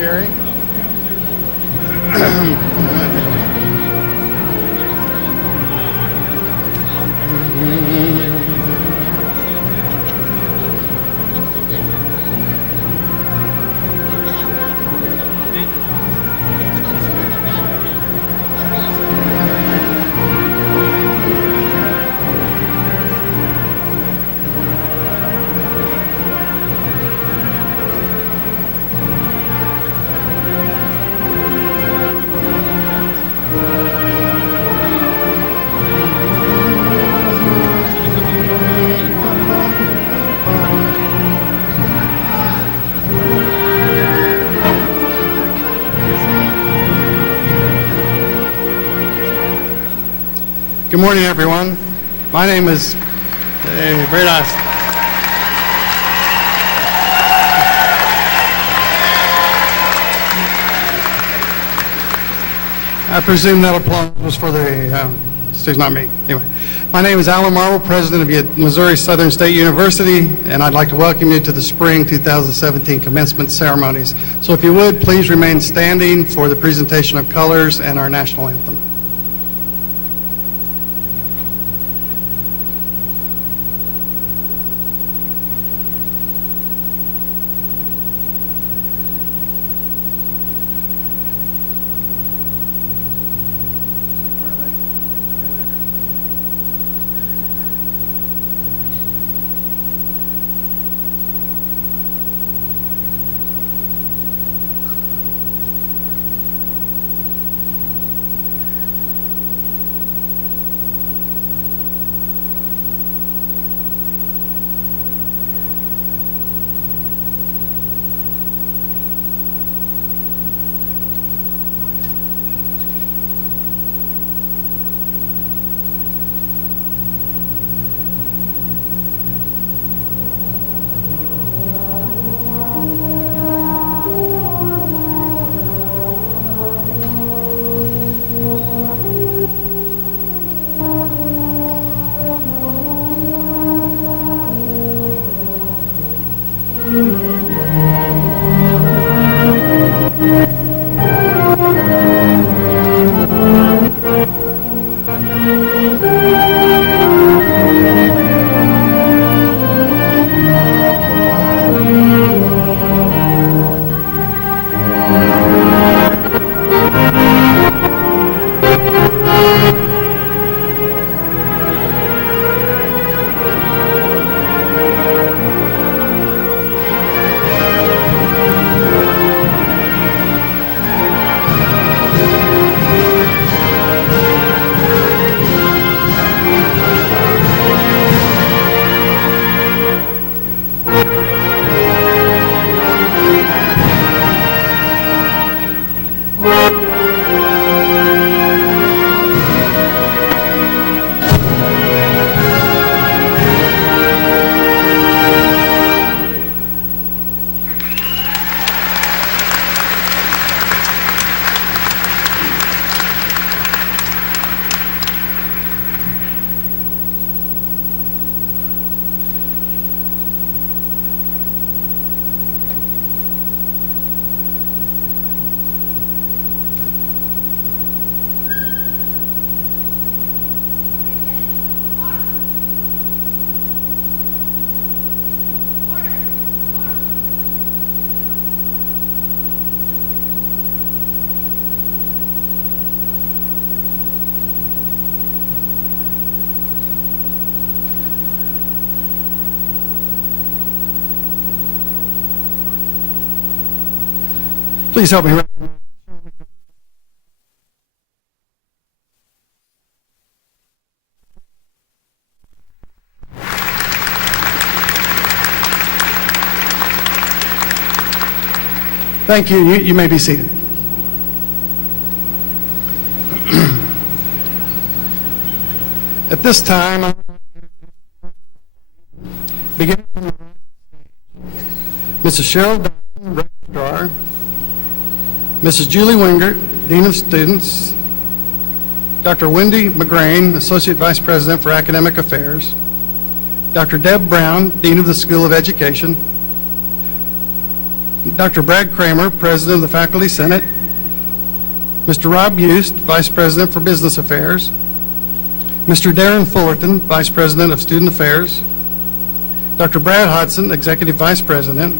Gary. Good morning, everyone. My name is, very nice. I presume that applause was for the students, not me. Anyway, my name is Alma, president of Missouri Southern State University, and I'd like to welcome you to the spring 2017 commencement ceremonies. So if you would, please remain standing for the presentation of colors and our national anthem. Please help me. Thank you. You may be seated. At this time, beginning from Mrs. Cheryl Dawson, Registrar, Mrs. Julie Wingert, Dean of Students, Dr. Wendy McGrain, Associate Vice President for Academic Affairs, Dr. Deb Brown, Dean of the School of Education, Dr. Brad Kramer, President of the Faculty Senate, Mr. Rob Bust, Vice President for Business Affairs, Mr. Darren Fullerton, Vice President of Student Affairs, Dr. Brad Hodson, Executive Vice President,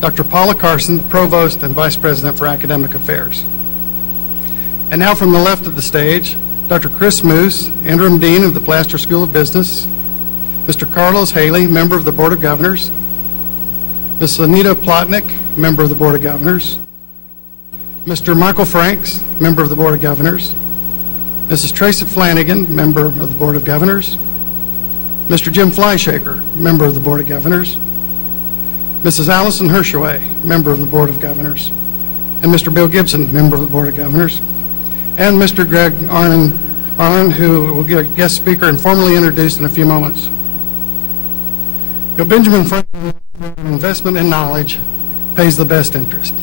Dr. Paula Carson, Provost and Vice President for Academic Affairs. And now from the left of the stage, Dr. Chris Moose, Interim Dean of the Plaster School of Business, Mr. Carlos Haley, Member of the Board of Governors, Ms. Anita Plotnick, Member of the Board of Governors, Mr. Michael Franks, Member of the Board of Governors, Mrs. Tracy Flanagan, Member of the Board of Governors, Mr. Jim Flyshaker, Member of the Board of Governors, Mrs. Allison Hershaway, Member of the Board of Governors, and Mr. Bill Gibson, Member of the Board of Governors, and Mr. Greg Arn, who will get a guest speaker and formally introduced in a few moments. You know, Benjamin Franklin's investment in knowledge pays the best interest,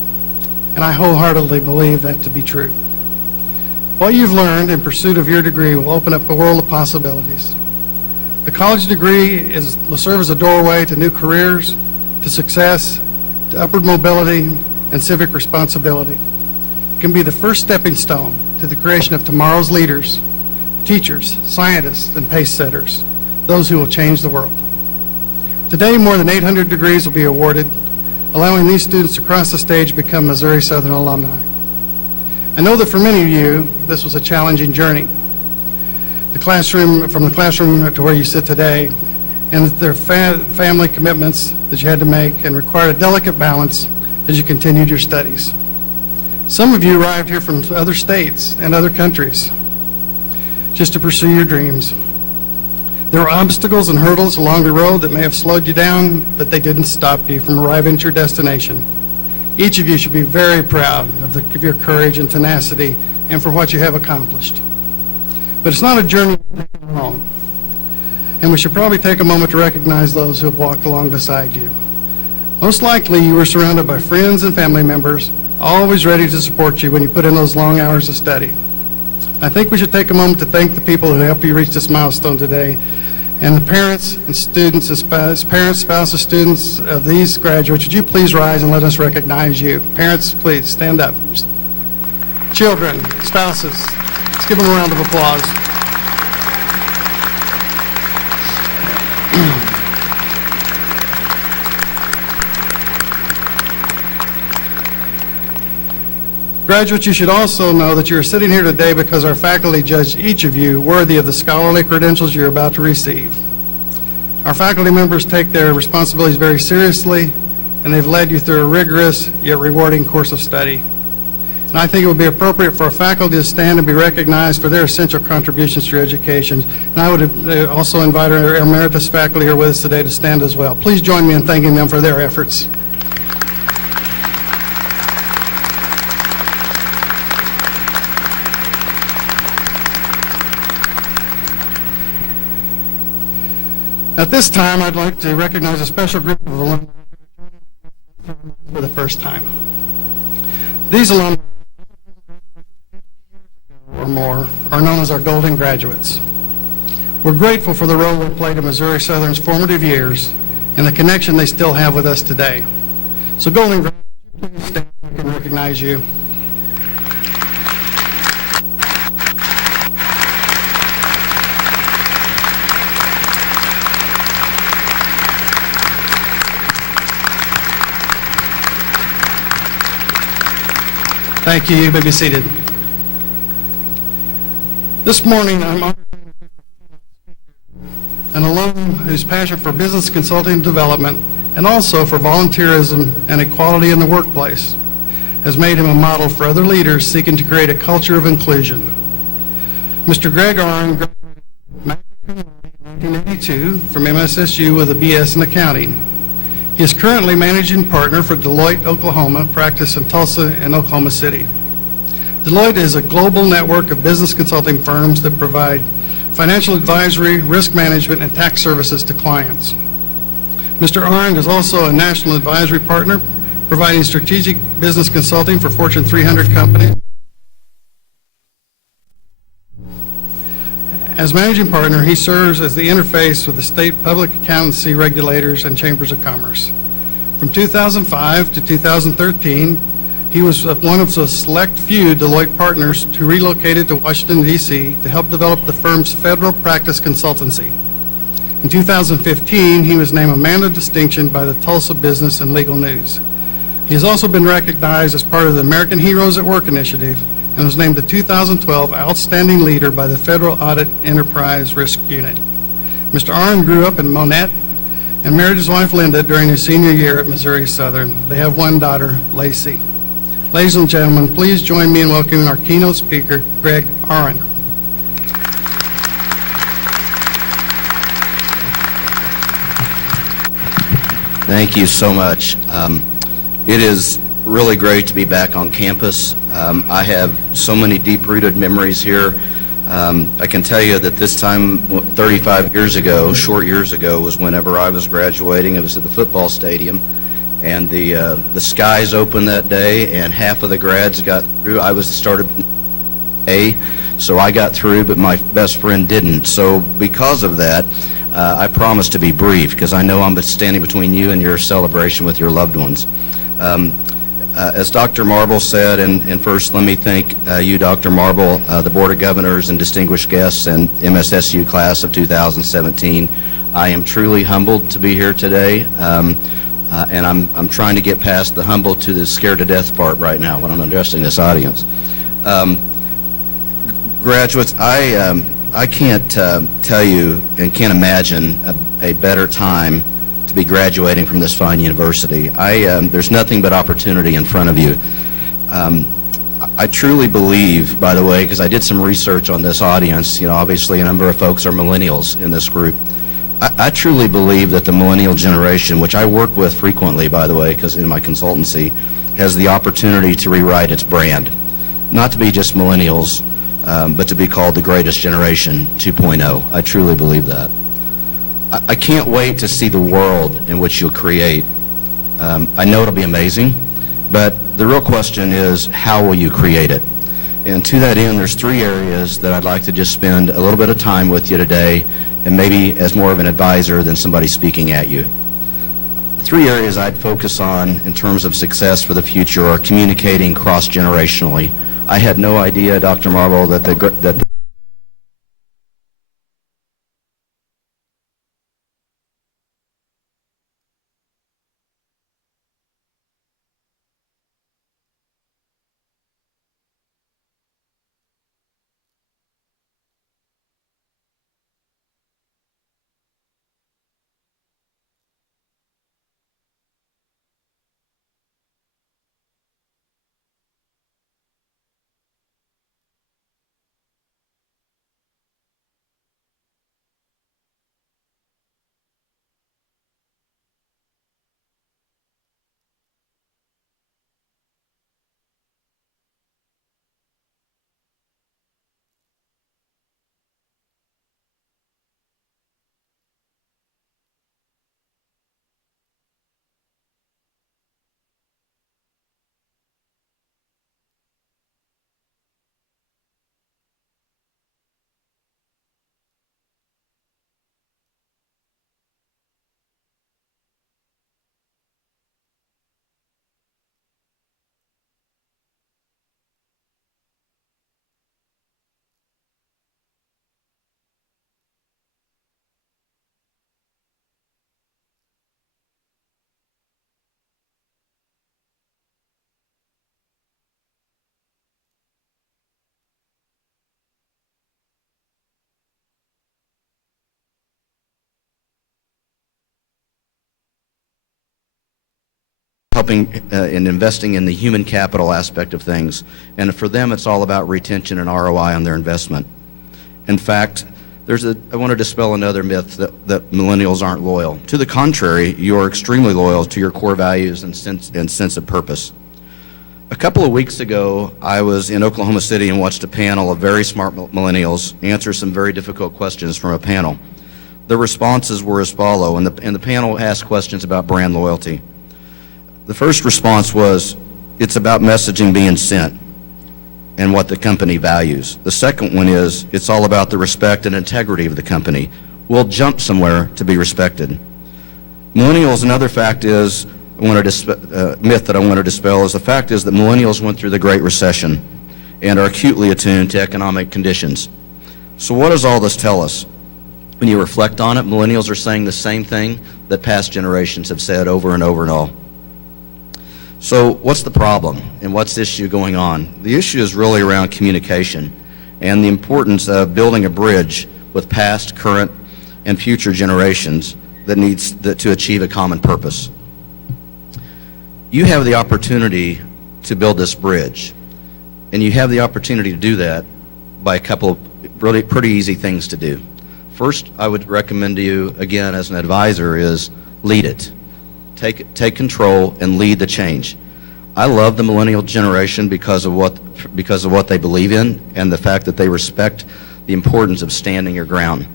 and I wholeheartedly believe that to be true. What you've learned in pursuit of your degree will open up a world of possibilities. The college degree will serve as a doorway to new careers, to success, to upward mobility, and civic responsibility. It can be the first stepping stone to the creation of tomorrow's leaders, teachers, scientists, and pace setters, those who will change the world. Today, more than 800 degrees will be awarded, allowing these students across the stage to become Missouri Southern alumni. I know that for many of you, this was a challenging journey. From the classroom to where you sit today, and that there are family commitments that you had to make and required a delicate balance as you continued your studies. Some of you arrived here from other states and other countries just to pursue your dreams. There were obstacles and hurdles along the road that may have slowed you down, but they didn't stop you from arriving at your destination. Each of you should be very proud of your courage and tenacity and for what you have accomplished. But it's not a journey alone. And we should probably take a moment to recognize those who have walked along beside you. Most likely you were surrounded by friends and family members, always ready to support you when you put in those long hours of study. I think we should take a moment to thank the people who helped you reach this milestone today, and the parents and students, parents, spouses, students of these graduates. Would you please rise and let us recognize you? Parents, please stand up. Children, spouses, let's give them a round of applause. Graduates, you should also know that you are sitting here today because our faculty judged each of you worthy of the scholarly credentials you're about to receive. Our faculty members take their responsibilities very seriously, and they've led you through a rigorous yet rewarding course of study. And I think it would be appropriate for our faculty to stand and be recognized for their essential contributions to your education. And I would also invite our emeritus faculty who are with us today to stand as well. Please join me in thanking them for their efforts. At this time, I'd like to recognize a special group of alumni for the first time. These alumni, or more, are known as our Golden Graduates. We're grateful for the role they played in Missouri Southern's formative years and the connection they still have with us today. So Golden Graduates, please stand so we can recognize you. Thank you. You may be seated. This morning, I'm honored an alum whose passion for business consulting and development, and also for volunteerism and equality in the workplace, has made him a model for other leaders seeking to create a culture of inclusion. Mr. Greg Arn graduated in 1982 from MSSU with a BS in accounting. He is currently managing partner for Deloitte, Oklahoma, practice in Tulsa and Oklahoma City. Deloitte is a global network of business consulting firms that provide financial advisory, risk management, and tax services to clients. Mr. Arndt is also a national advisory partner, providing strategic business consulting for Fortune 300 companies. As managing partner, he serves as the interface with the state public accountancy regulators and chambers of commerce. From From 2005 to 2013, he was one of the select few Deloitte partners who relocated to Washington, D.C. to help develop the firm's federal practice consultancy. In 2015, he was named a Man of Distinction by the Tulsa Business and Legal News. He has also been recognized as part of the American Heroes at Work initiative and was named the 2012 Outstanding Leader by the Federal Audit Enterprise Risk Unit. Mr. Arn grew up in Monette and married his wife Linda during his senior year at Missouri Southern. They have one daughter, Lacey. Ladies and gentlemen, please join me in welcoming our keynote speaker, Greg Arn. Thank you so much. It is really great to be back on campus. I have so many deep-rooted memories here. I can tell you that this time 35 years ago, short years ago, was whenever I was graduating. It was at the football stadium, and the skies opened that day, and half of the grads got through. I was started A, so I got through, but my best friend didn't. So because of that, I promise to be brief, because I know I'm standing between you and your celebration with your loved ones. As Dr. Marble said, and first let me thank you, Dr. Marble, the Board of Governors and distinguished guests and MSSU class of 2017. I am truly humbled to be here today, and I'm trying to get past the humble to the scared to death part right now when I'm addressing this audience. Graduates, I can't tell you and can't imagine a better time to be graduating from this fine university. There's nothing but opportunity in front of you. I truly believe, by the way, because I did some research on this audience, you know, obviously a number of folks are millennials in this group. I truly believe that the millennial generation, which I work with frequently, by the way, because in my consultancy, has the opportunity to rewrite its brand. Not to be just millennials, but to be called the greatest generation 2.0. I truly believe that. I can't wait to see the world in which you'll create. I know it'll be amazing, but the real question is, how will you create it? And to that end, there's three areas that I'd like to just spend a little bit of time with you today, and maybe as more of an advisor than somebody speaking at you. The three areas I'd focus on in terms of success for the future are communicating cross-generationally. I had no idea, Dr. Marble, that helping and investing in the human capital aspect of things. And for them, it's all about retention and ROI on their investment. In fact, I want to dispel another myth that millennials aren't loyal. To the contrary, you are extremely loyal to your core values and sense of purpose. A couple of weeks ago, I was in Oklahoma City and watched a panel of very smart millennials answer some very difficult questions from a panel. The responses were as follow, and the panel asked questions about brand loyalty. The first response was, it's about messaging being sent and what the company values. The second one is, it's all about the respect and integrity of the company. We'll jump somewhere to be respected. Millennials, another fact is, myth that I want to dispel is the fact is that millennials went through the Great Recession and are acutely attuned to economic conditions. So what does all this tell us? When you reflect on it, millennials are saying the same thing that past generations have said over and over and all. So what's the problem and what's the issue going on? The issue is really around communication and the importance of building a bridge with past, current, and future generations that needs to achieve a common purpose. You have the opportunity to build this bridge, and you have the opportunity to do that by a couple of really pretty easy things to do. First, I would recommend to you, again, as an advisor, is lead it. Take control and lead the change. I love the millennial generation because of what they believe in and the fact that they respect the importance of standing your ground.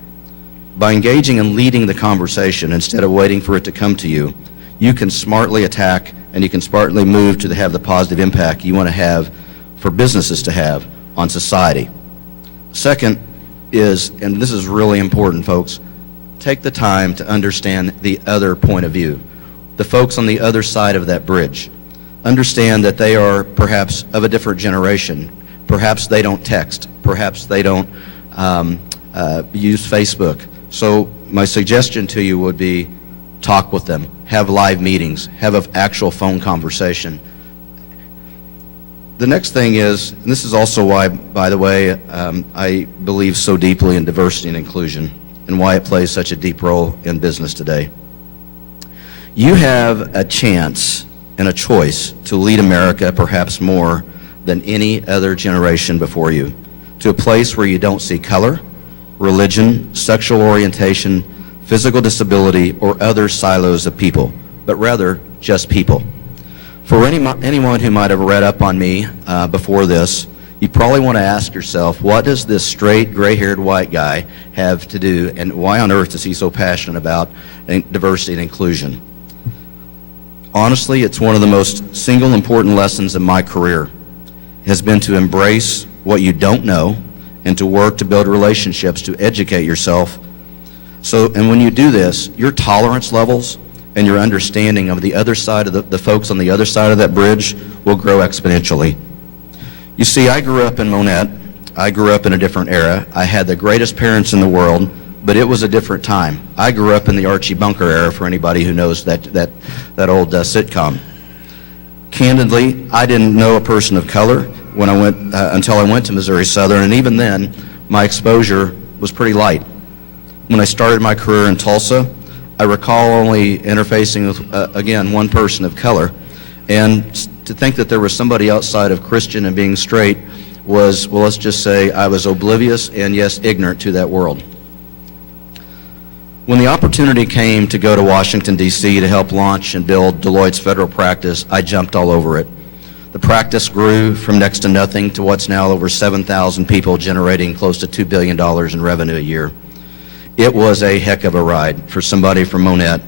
By engaging and leading the conversation instead of waiting for it to come to you, you can smartly attack and you can smartly move to have the positive impact you want to have for businesses to have on society. Second is, and this is really important, folks, take the time to understand the other point of view, the folks on the other side of that bridge. Understand that they are perhaps of a different generation. Perhaps they don't text. Perhaps they don't use Facebook. So my suggestion to you would be talk with them, have live meetings, have an actual phone conversation. The next thing is, and this is also why, by the way, I believe so deeply in diversity and inclusion and why it plays such a deep role in business today. You have a chance and a choice to lead America perhaps more than any other generation before you, to a place where you don't see color, religion, sexual orientation, physical disability, or other silos of people, but rather just people. For anyone who might have read up on me before this, you probably want to ask yourself, what does this straight, gray-haired white guy have to do, and why on earth is he so passionate about diversity and inclusion? Honestly, it's one of the most single important lessons in my career, has been to embrace what you don't know and to work to build relationships to educate yourself. And when you do this, your tolerance levels and your understanding of the other side of the folks on the other side of that bridge will grow exponentially. You see, I grew up in Monette. I grew up in a different era. I had the greatest parents in the world, but it was a different time. I grew up in the Archie Bunker era, for anybody who knows that old sitcom. Candidly, I didn't know a person of color when I went until I went to Missouri Southern, and even then, my exposure was pretty light. When I started my career in Tulsa, I recall only interfacing with, again, one person of color, and to think that there was somebody outside of Christian and being straight was, well, let's just say I was oblivious and, yes, ignorant to that world. When the opportunity came to go to Washington, D.C. to help launch and build Deloitte's federal practice, I jumped all over it. The practice grew from next to nothing to what's now over 7,000 people generating close to $2 billion in revenue a year. It was a heck of a ride for somebody from Monette.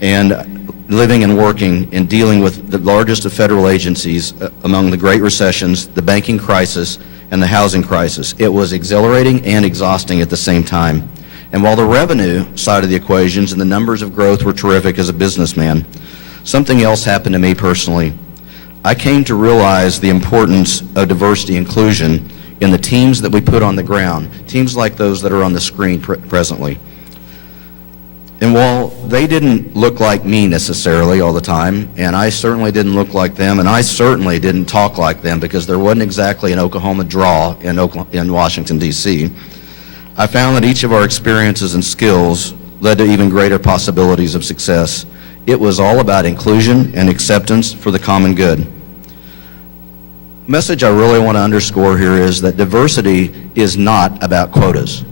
And living and working and dealing with the largest of federal agencies among the Great Recessions, the banking crisis, and the housing crisis, it was exhilarating and exhausting at the same time. And while the revenue side of the equations and the numbers of growth were terrific as a businessman, something else happened to me personally. I came to realize the importance of diversity and inclusion in the teams that we put on the ground, teams like those that are on the screen presently. And while they didn't look like me necessarily all the time, and I certainly didn't look like them, and I certainly didn't talk like them because there wasn't exactly an Oklahoma draw in Washington, D.C., I found that each of our experiences and skills led to even greater possibilities of success. It was all about inclusion and acceptance for the common good. The message I really want to underscore here is that diversity is not about quotas.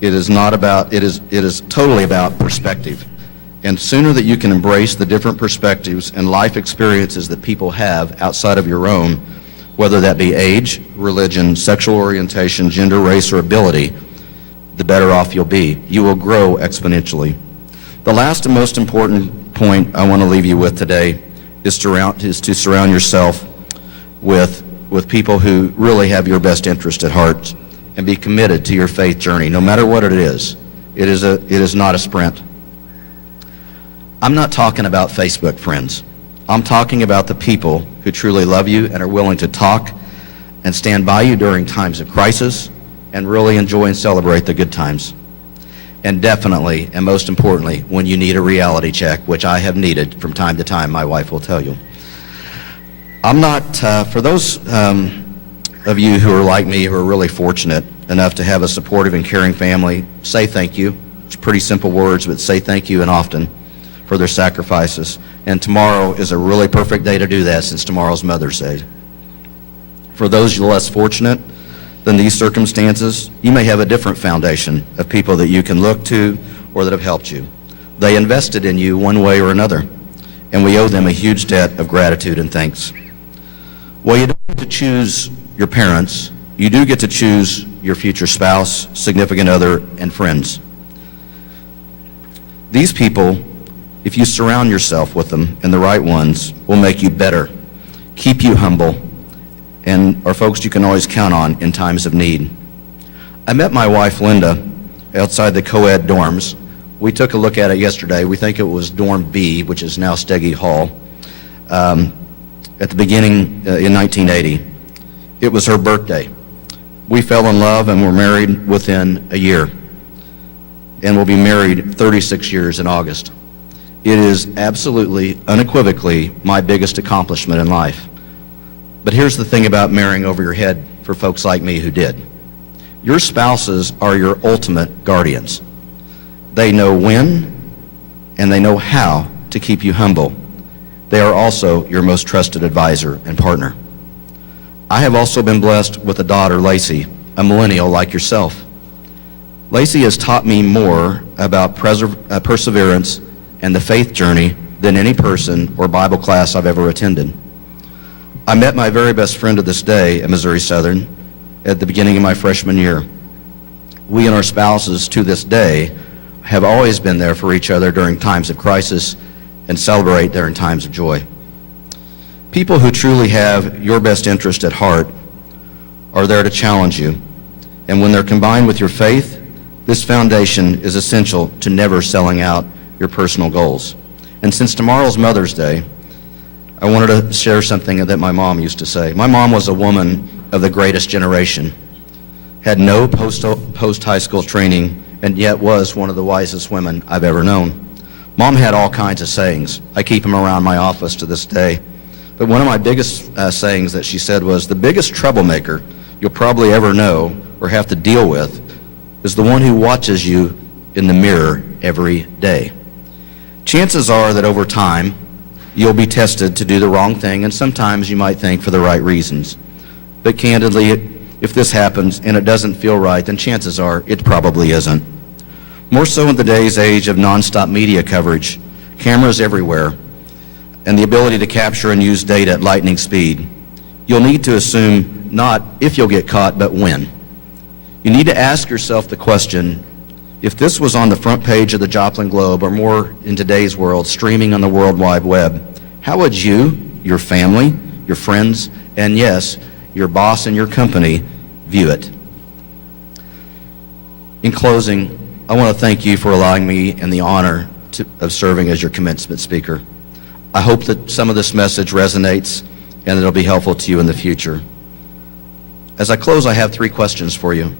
It is totally about perspective. And sooner that you can embrace the different perspectives and life experiences that people have outside of your own, whether that be age, religion, sexual orientation, gender, race, or ability, the better off you'll be. You will grow exponentially. The last and most important point I want to leave you with today is to surround yourself with people who really have your best interest at heart and be committed to your faith journey, no matter what it is. It is not a sprint. I'm not talking about Facebook friends. I'm talking about the people who truly love you and are willing to talk and stand by you during times of crisis and really enjoy and celebrate the good times. And definitely, and most importantly, when you need a reality check, which I have needed from time to time, my wife will tell you. I'm not, for those of you who are like me, who are really fortunate enough to have a supportive and caring family, say thank you. It's pretty simple words, but say thank you and often for their sacrifices. And tomorrow is a really perfect day to do that, since tomorrow's Mother's Day. For those less fortunate than these circumstances, you may have a different foundation of people that you can look to or that have helped you. They invested in you one way or another, and we owe them a huge debt of gratitude and thanks. Well, you don't get to choose your parents. You do get to choose your future spouse, significant other, and friends. These people, if you surround yourself with them and the right ones, will make you better, keep you humble, and are folks you can always count on in times of need. I met my wife, Linda, outside the co-ed dorms. We took a look at it yesterday. We think it was Dorm B, which is now Steggy Hall, at the beginning in 1980. It was her birthday. We fell in love and were married within a year, and we'll be married 36 years in August. It is absolutely, unequivocally, my biggest accomplishment in life. But here's the thing about marrying over your head for folks like me who did. Your spouses are your ultimate guardians. They know when and they know how to keep you humble. They are also your most trusted advisor and partner. I have also been blessed with a daughter, Lacey, a millennial like yourself. Lacey has taught me more about perseverance and the faith journey than any person or Bible class I've ever attended. I met my very best friend to this day at Missouri Southern at the beginning of my freshman year. We and our spouses to this day have always been there for each other during times of crisis and celebrate during times of joy. People who truly have your best interest at heart are there to challenge you. And when they're combined with your faith, this foundation is essential to never selling out your personal goals. And since tomorrow's Mother's Day, I wanted to share something that my mom used to say. My mom was a woman of the greatest generation, had no post-high school training, and yet was one of the wisest women I've ever known. Mom had all kinds of sayings. I keep them around my office to this day. But one of my biggest sayings that she said was, the biggest troublemaker you'll probably ever know or have to deal with is the one who watches you in the mirror every day. Chances are that over time, you'll be tested to do the wrong thing, and sometimes you might think for the right reasons. But candidly, if this happens and it doesn't feel right, then chances are it probably isn't. More so in today's age of nonstop media coverage, cameras everywhere, and the ability to capture and use data at lightning speed, you'll need to assume not if you'll get caught, but when. You need to ask yourself the question, if this was on the front page of the Joplin Globe, or more in today's world, streaming on the World Wide Web, how would you, your family, your friends, and yes, your boss and your company view it? In closing, I want to thank you for allowing me and the honor of serving as your commencement speaker. I hope that some of this message resonates and that it'll be helpful to you in the future. As I close, I have 3 questions for you.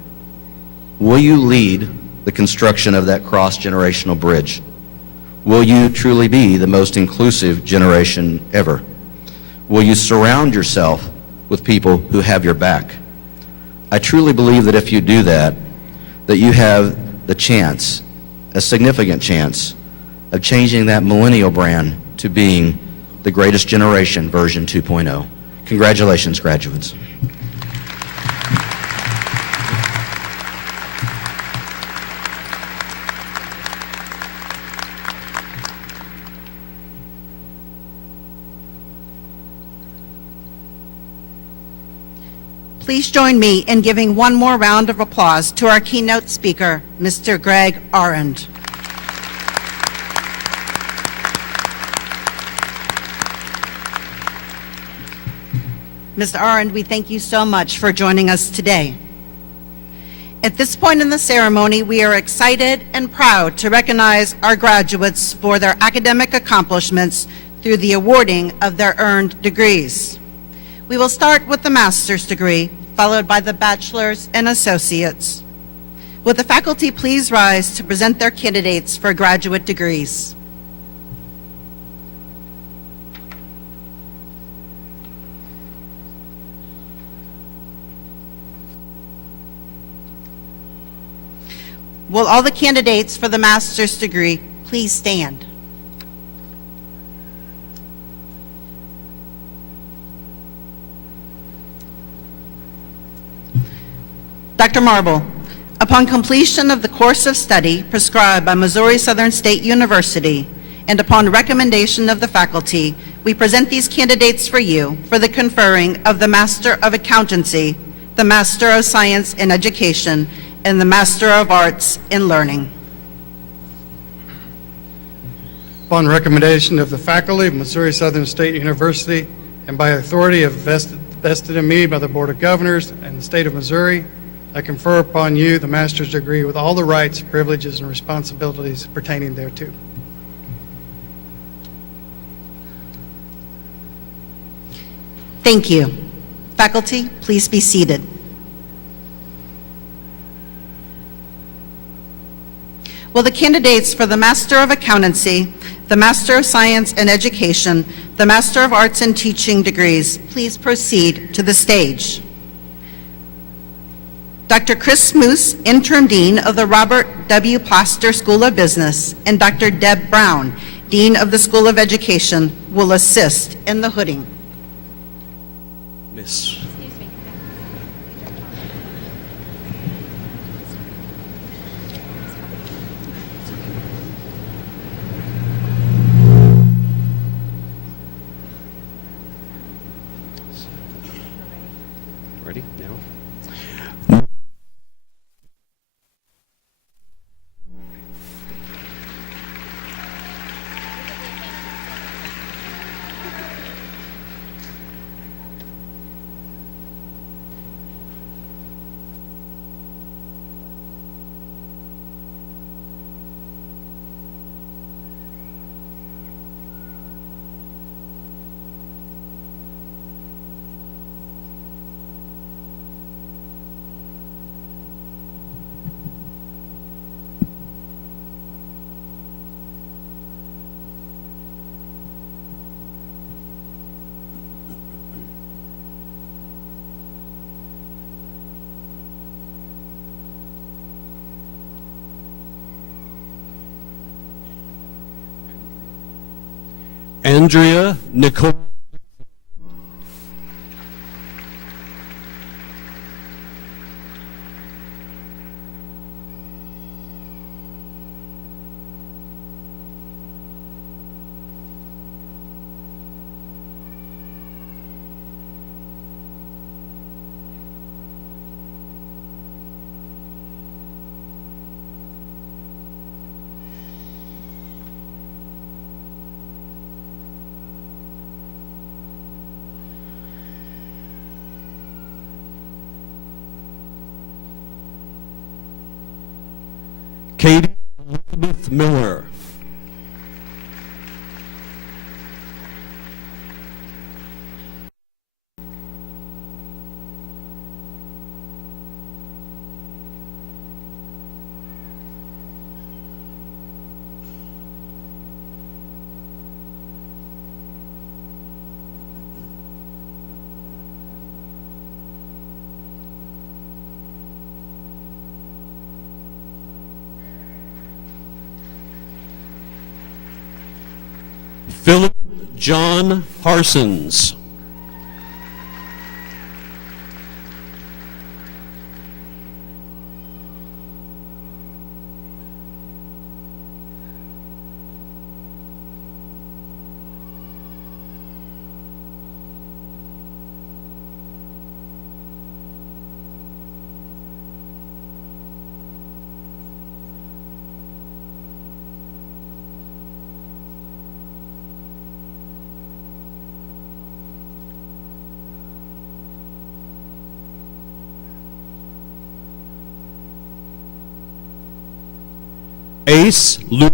Will you lead the construction of that cross-generational bridge? Will you truly be the most inclusive generation ever? Will you surround yourself with people who have your back? I truly believe that if you do that, that you have the chance, a significant chance, of changing that millennial brand to being the greatest generation version 2.0. Congratulations, graduates. Please join me in giving one more round of applause to our keynote speaker, Mr. Greg Arend. Mr. Arend, we thank you so much for joining us today. At this point in the ceremony, we are excited and proud to recognize our graduates for their academic accomplishments through the awarding of their earned degrees. We will start with the master's degree, followed by the bachelor's and associate's. Will the faculty please rise to present their candidates for graduate degrees? Will all the candidates for the master's degree please stand? Dr. Marble, upon completion of the course of study prescribed by Missouri Southern State University and upon recommendation of the faculty, we present these candidates for you for the conferring of the Master of Accountancy, the Master of Science in Education, and the Master of Arts in Learning. Upon recommendation of the faculty of Missouri Southern State University and by authority vested in me by the Board of Governors and the State of Missouri, I confer upon you the master's degree with all the rights, privileges, and responsibilities pertaining thereto. Thank you. Faculty, please be seated. Will the candidates for the Master of Accountancy, the Master of Science in Education, the Master of Arts in Teaching degrees please proceed to the stage? Dr. Chris Moose, Interim Dean of the Robert W. Plaster School of Business, and Dr. Deb Brown, Dean of the School of Education, will assist in the hooding. Miss. Ready now? Andrea Nicole. Katie Elizabeth Miller. Philip John Parsons. Ace Lu.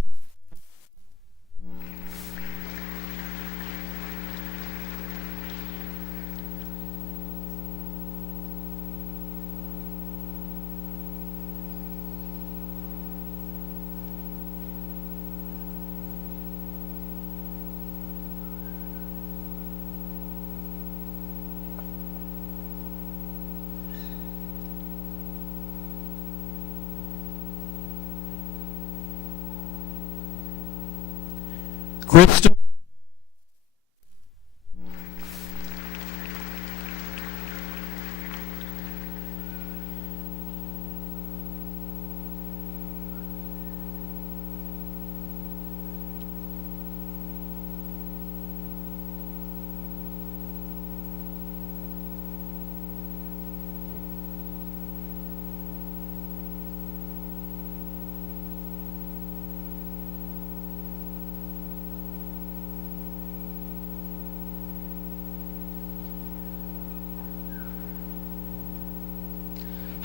Crystal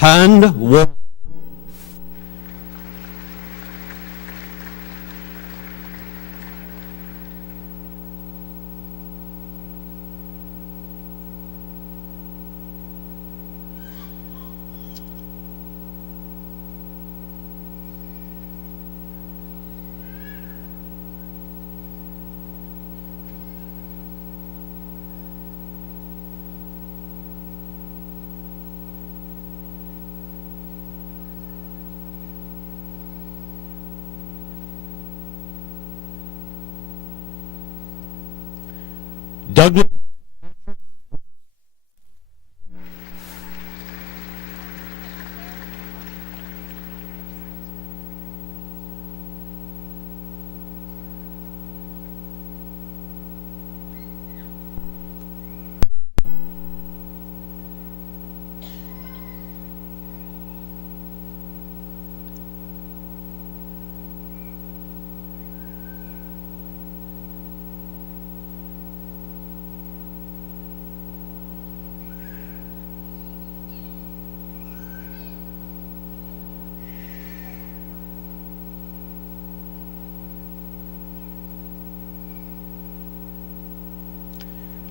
Han Wong. Douglas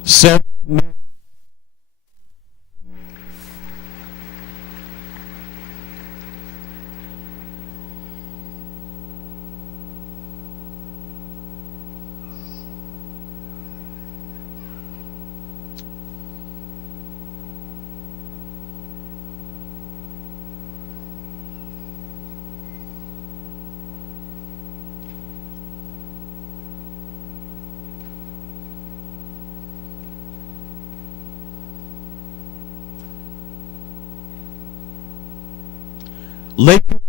Sarah Lake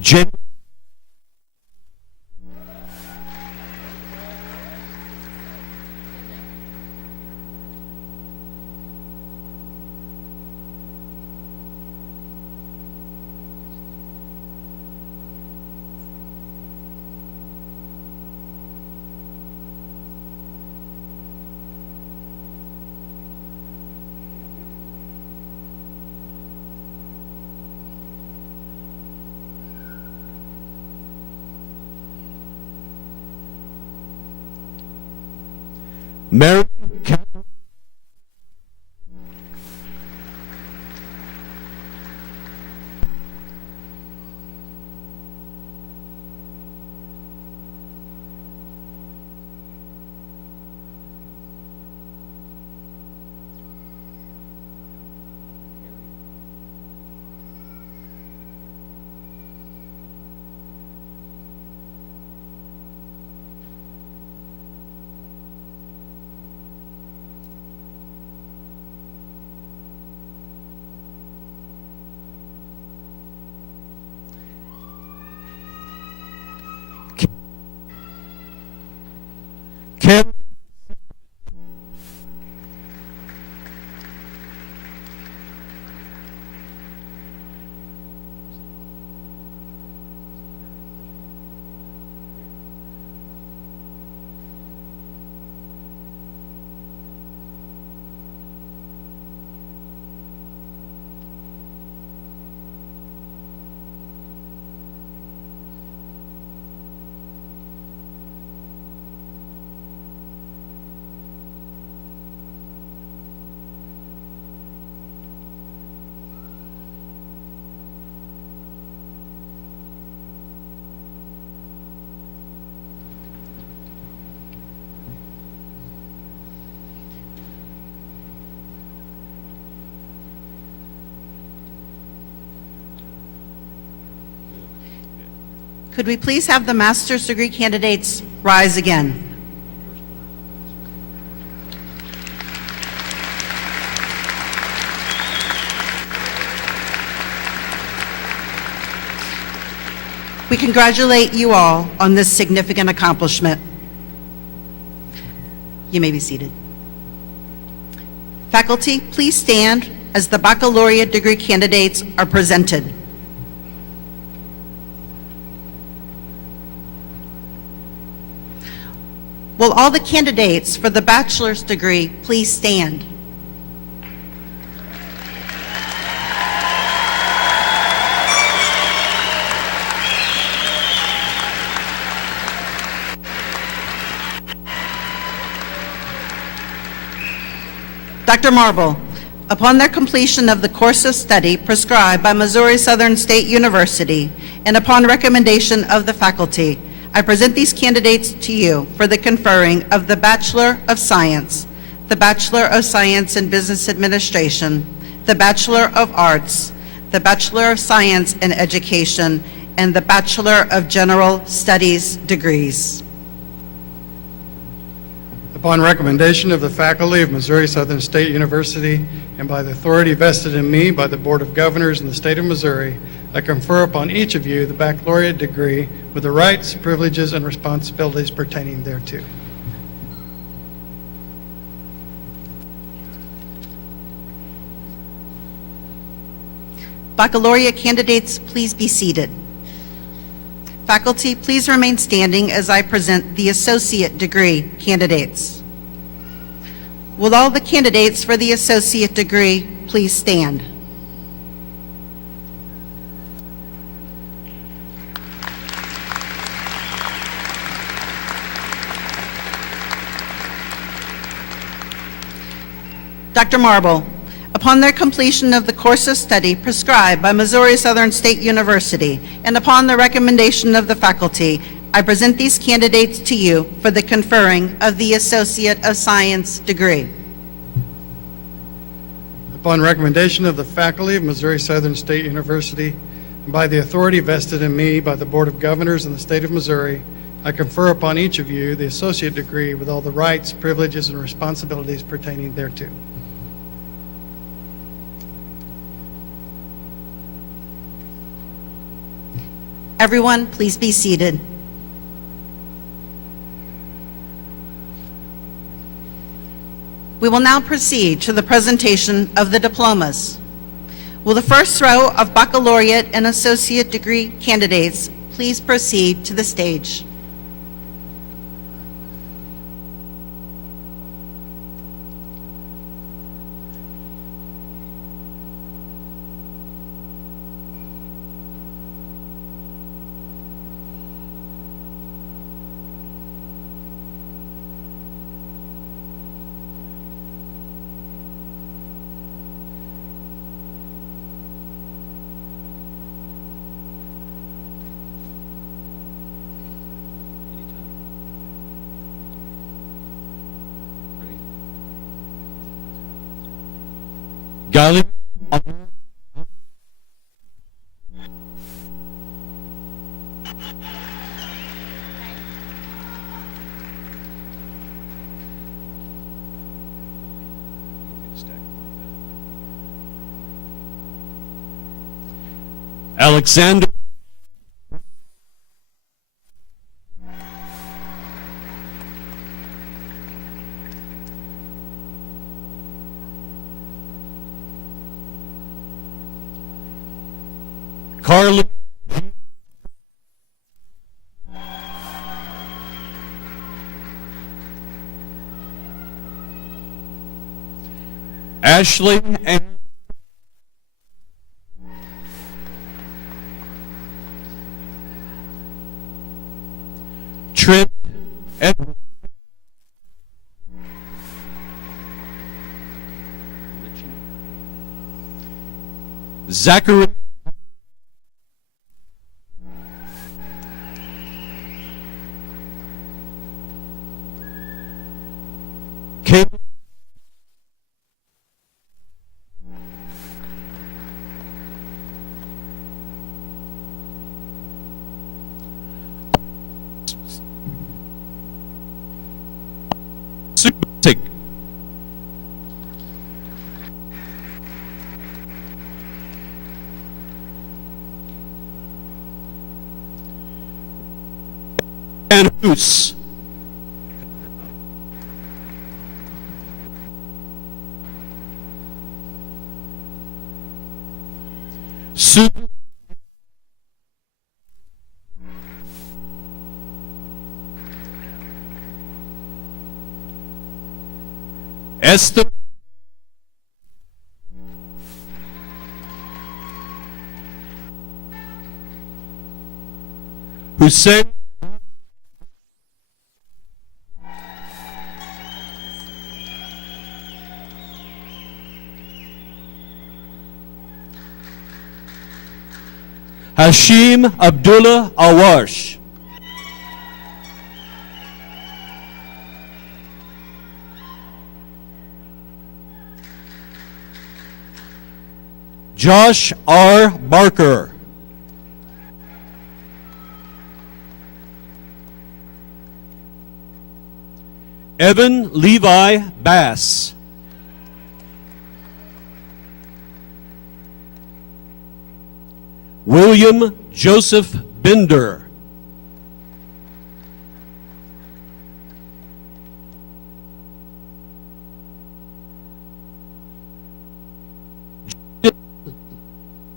Jen Mary Catherine Could we please have the master's degree candidates rise again? We congratulate you all on this significant accomplishment. You may be seated. Faculty, please stand as the baccalaureate degree candidates are presented. Will all the candidates for the bachelor's degree please stand? Dr. Marble, upon their completion of the course of study prescribed by Missouri Southern State University and upon recommendation of the faculty, I present these candidates to you for the conferring of the Bachelor of Science, the Bachelor of Science in Business Administration, the Bachelor of Arts, the Bachelor of Science in Education, and the Bachelor of General Studies degrees. Upon recommendation of the faculty of Missouri Southern State University and by the authority vested in me by the Board of Governors in the state of Missouri, I confer upon each of you the baccalaureate degree with the rights, privileges, and responsibilities pertaining thereto. Baccalaureate candidates, please be seated. Faculty, please remain standing as I present the associate degree candidates. Will all the candidates for the associate degree please stand? Dr. Marble, upon their completion of the course of study prescribed by Missouri Southern State University and upon the recommendation of the faculty, I present these candidates to you for the conferring of the Associate of Science degree. Upon recommendation of the faculty of Missouri Southern State University and by the authority vested in me by the Board of Governors in the state of Missouri, I confer upon each of you the associate degree with all the rights, privileges, and responsibilities pertaining thereto. Everyone, please be seated. We will now proceed to the presentation of the diplomas. Will the first row of baccalaureate and associate degree candidates please proceed to the stage? Gali. Alexander. Carly. Ashley and Trent and Zachary. Caleb. Luce. Susan Esther Hussein Hashim Abdullah Awash. Josh R. Barker. Evan Levi Bass. William Joseph Bender.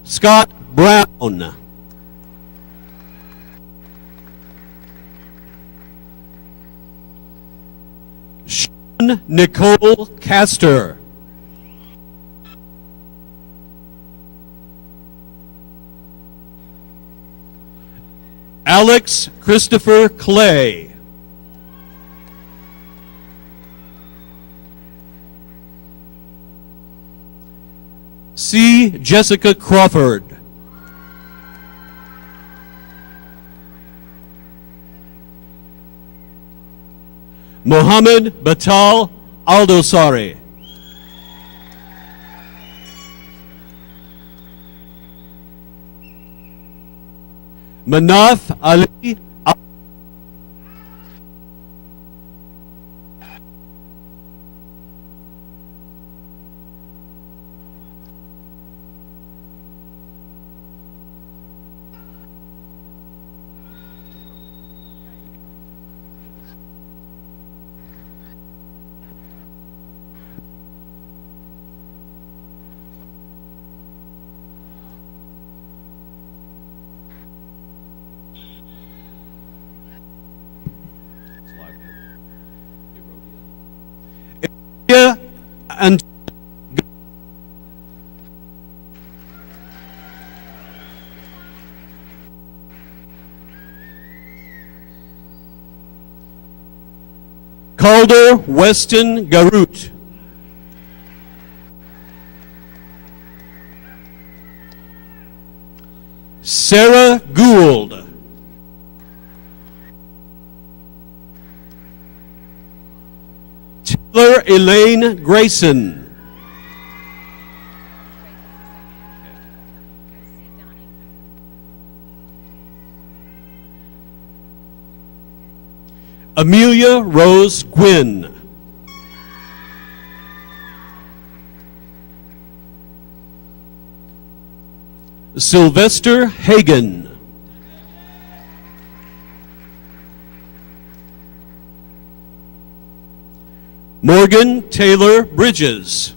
Scott Brown. Sean Nicole Castor. Alex Christopher Clay. C. Jessica Crawford. Mohammed Batal Aldosari. Manaf Ali and Calder Weston Garut. Sarah Gould. Taylor Elaine Grayson. Amelia Rose Gwynn. Sylvester Hagan. Morgan Taylor Bridges.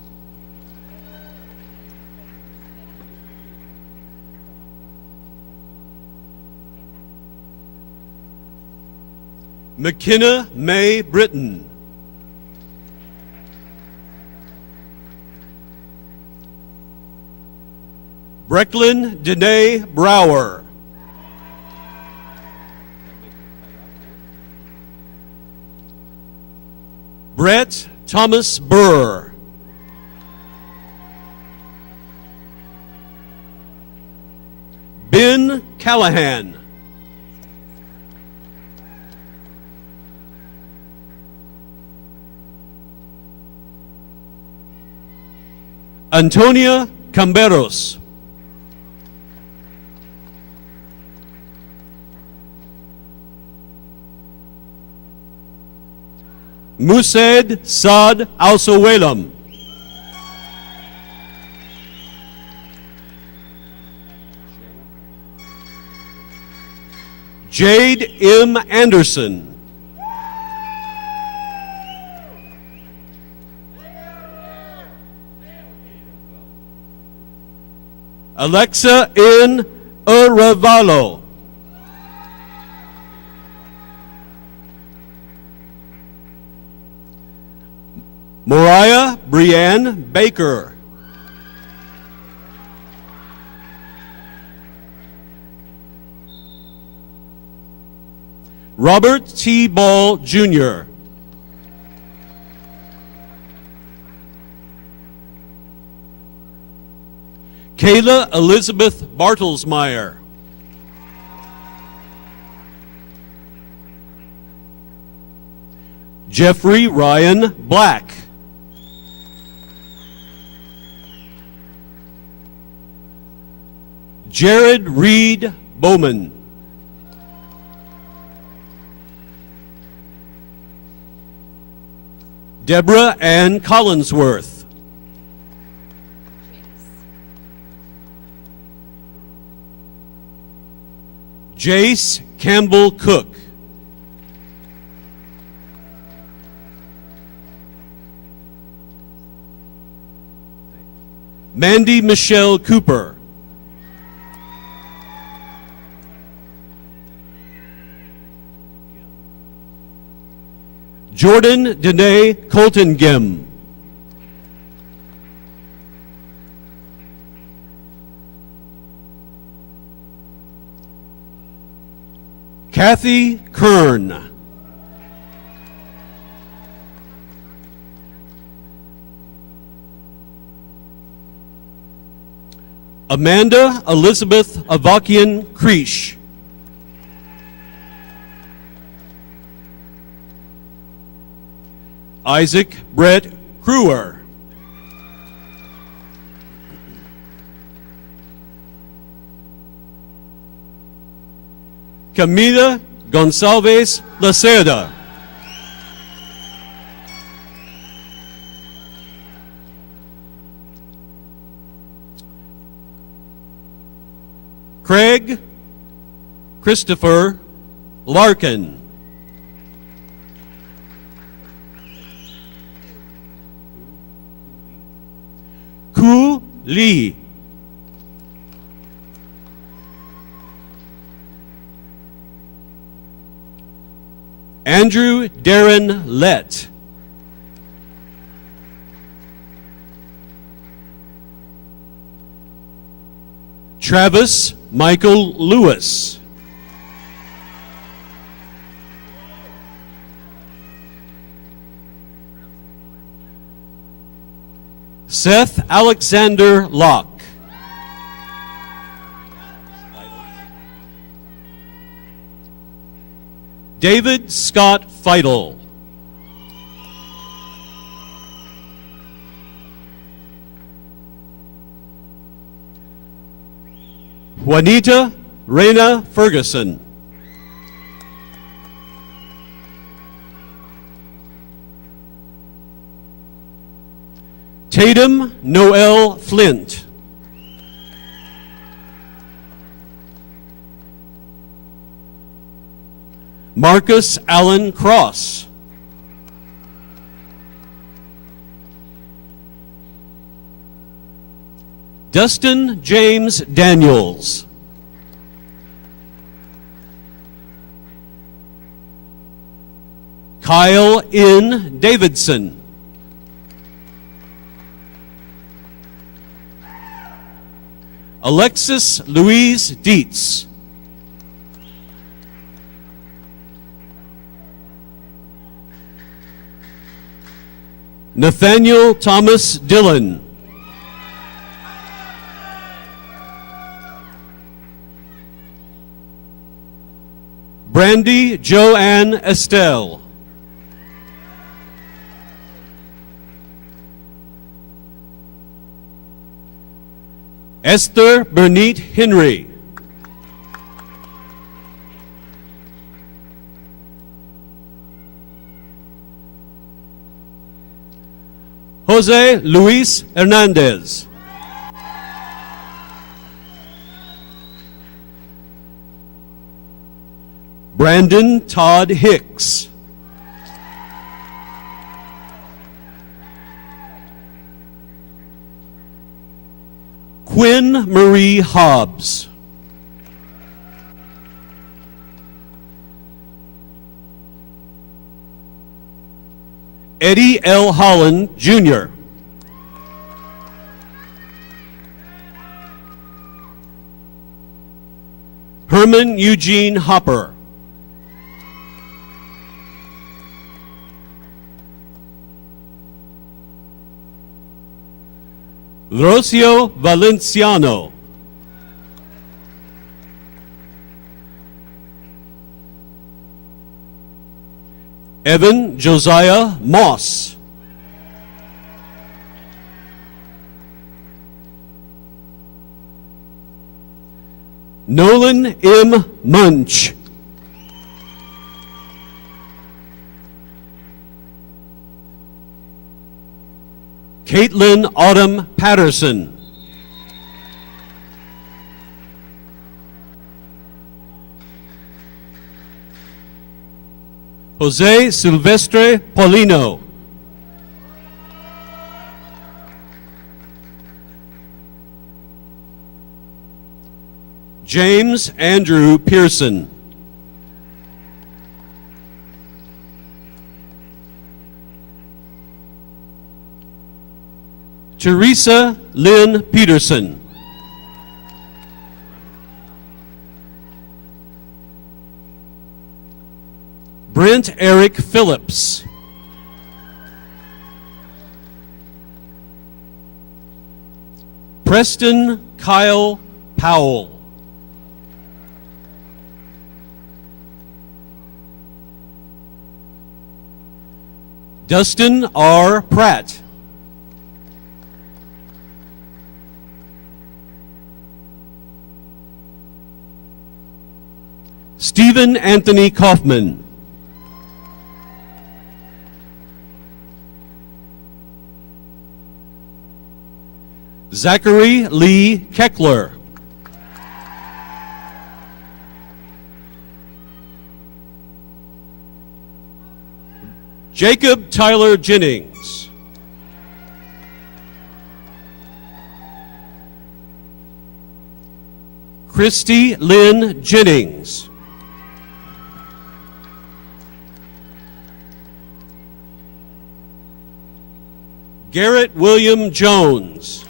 McKenna May Britton. Brecklin Danae Brower. Brett Thomas Burr. Ben Callahan. Antonia Camberos. Musaid Saad Al-Sawelam. Jade M. Anderson. Alexa N. Arevalo. Mariah Brianne Baker. Robert T. Ball, Jr. Kayla Elizabeth Bartlesmeyer. Jeffrey Ryan Black. Jared Reed Bowman. Deborah Ann Collinsworth. Jace Campbell Cook. Mandy Michelle Cooper. Jordan Danae Coltengim. Kathy Kern. Amanda Elizabeth Avakian Creesh. Isaac Brett Crewer. Camila Gonçalves Lacerda. Craig Christopher Larkin. Ku Lee. Andrew Darren Lett. Travis Michael Lewis. Seth Alexander Locke. David Scott Feidel. Juanita Reyna Ferguson. Tatum Noel Flint. Marcus Allen Cross. Dustin James Daniels. Kyle N. Davidson. Alexis Louise Dietz. Nathaniel Thomas Dillon. Brandy Joanne Estelle. Esther Bernite Henry. Jose Luis Hernandez. Brandon Todd Hicks. Quinn Marie Hobbs. Eddie L. Holland, Jr. Herman Eugene Hopper. Rocio Valenciano. Evan Josiah Moss. Nolan M. Munch. Caitlin Autumn Patterson. Jose Silvestre Paulino. James Andrew Pearson. Teresa Lynn Peterson. Brent Eric Phillips. Preston Kyle Powell. Dustin R. Pratt. Stephen Anthony Kaufman. Zachary Lee Keckler. Jacob Tyler Jennings. Christy Lynn Jennings. Garrett William Jones.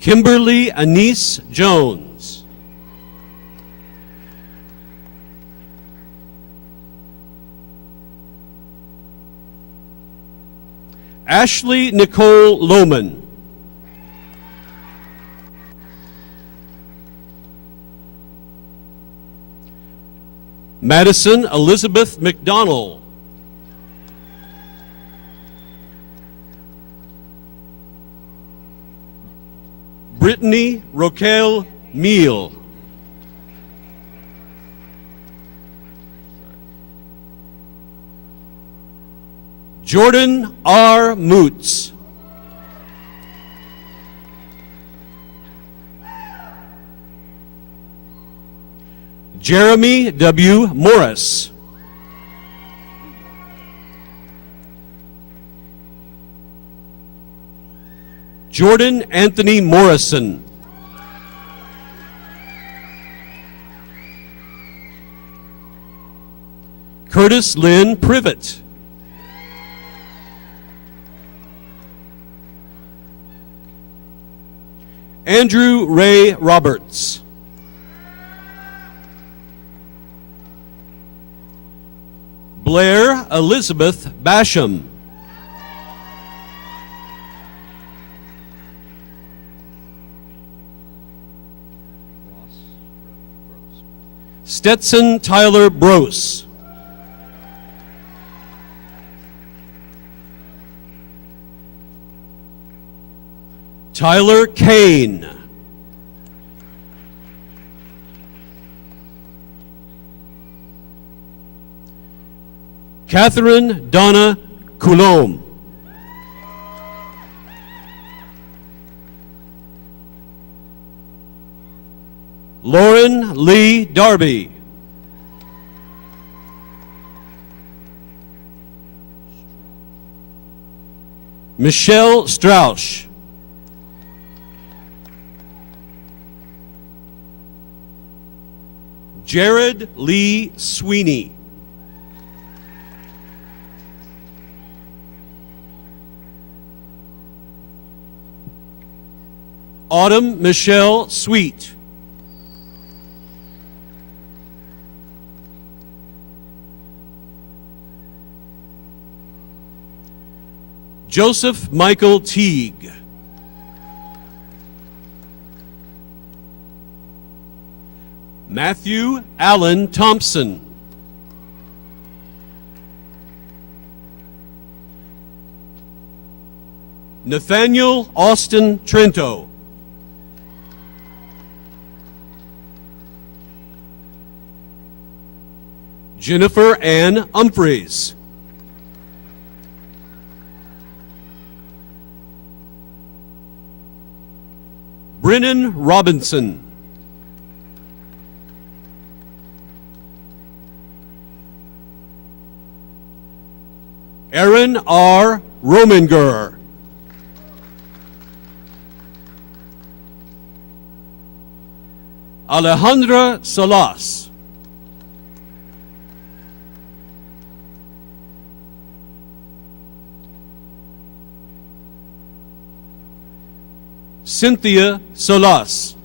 Kimberly Anise Jones. Ashley Nicole Lohman. Madison Elizabeth McDonald. Brittany Roquel Meal. Jordan R. Moots. Jeremy W. Morris. Jordan Anthony Morrison. Curtis Lynn Privet. Andrew Ray Roberts. Blair Elizabeth Basham. Stetson Tyler Brose. Tyler Kane. Catherine Donna Coulombe. Lauren Lee Darby. Michelle Strausch. Jared Lee Sweeney. Autumn Michelle Sweet. Joseph Michael Teague. Matthew Allen Thompson. Nathaniel Austin Trento. Jennifer Ann Humphreys. Brennan Robinson. Aaron R. Rominger. Alejandra Salas. Cynthia Salas.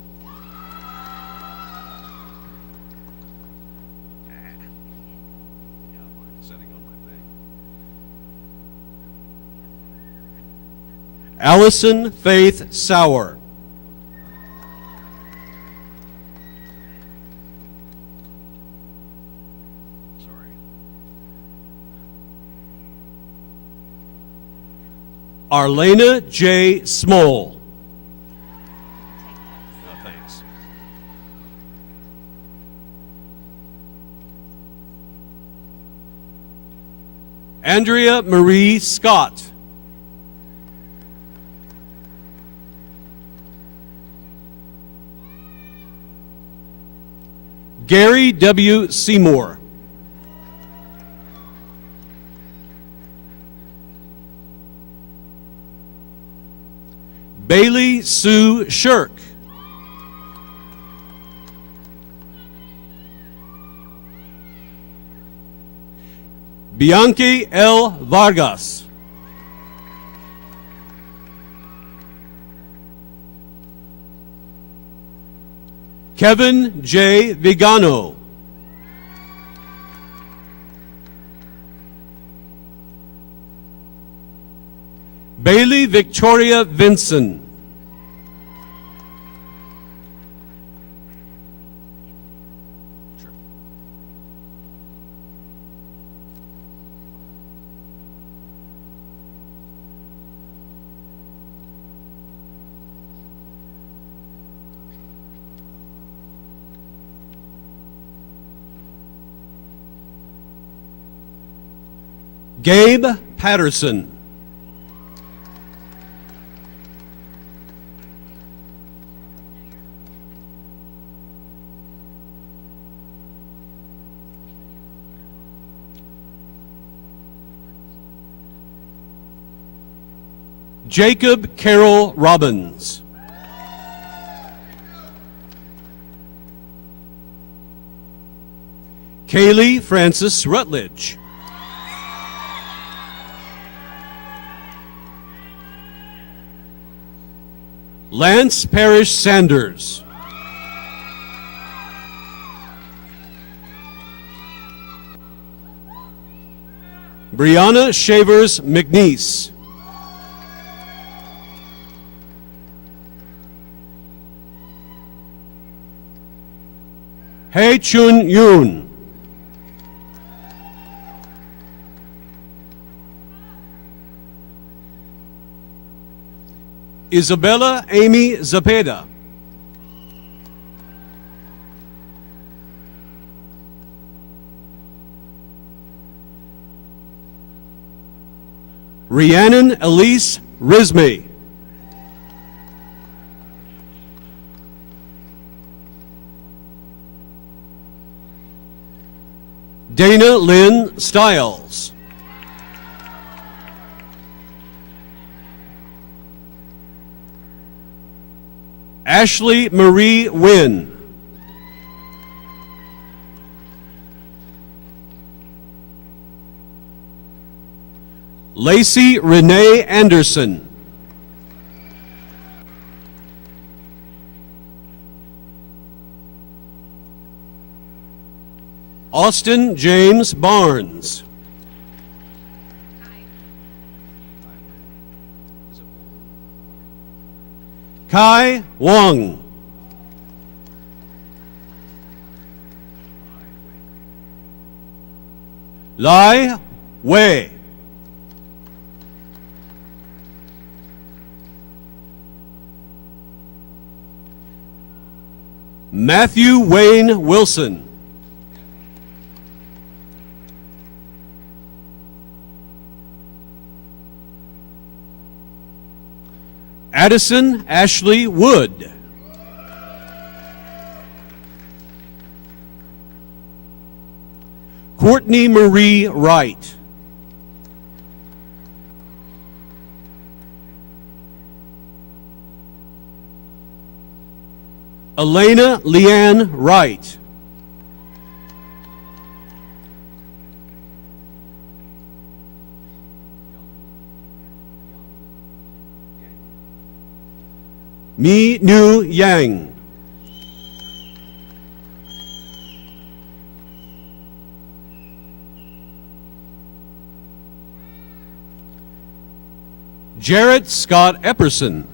Allison Faith Sauer. Arlena J. Small. Thanks. Andrea Marie Scott. Gary W. Seymour. Bailey Sue Shirk. Bianchi L. Vargas. Kevin J. Vigano. Bailey Victoria Vinson. Gabe Patterson. Jacob Carroll Robbins. Kaylee Francis Rutledge. Lance Parrish Sanders. Brianna Shavers McNeese. Hei Chun Yoon. Isabella Amy Zepeda. Rhiannon Elise Risme. Dana Lynn Stiles. Ashley Marie Wynn. Lacey Renee Anderson. Austin James Barnes. Kai Wong. Lai Wei. Matthew Wayne Wilson. Addison Ashley Wood. Courtney Marie Wright. Elena Leanne Wright. Mi Nu Yang. Jarrett Scott Epperson.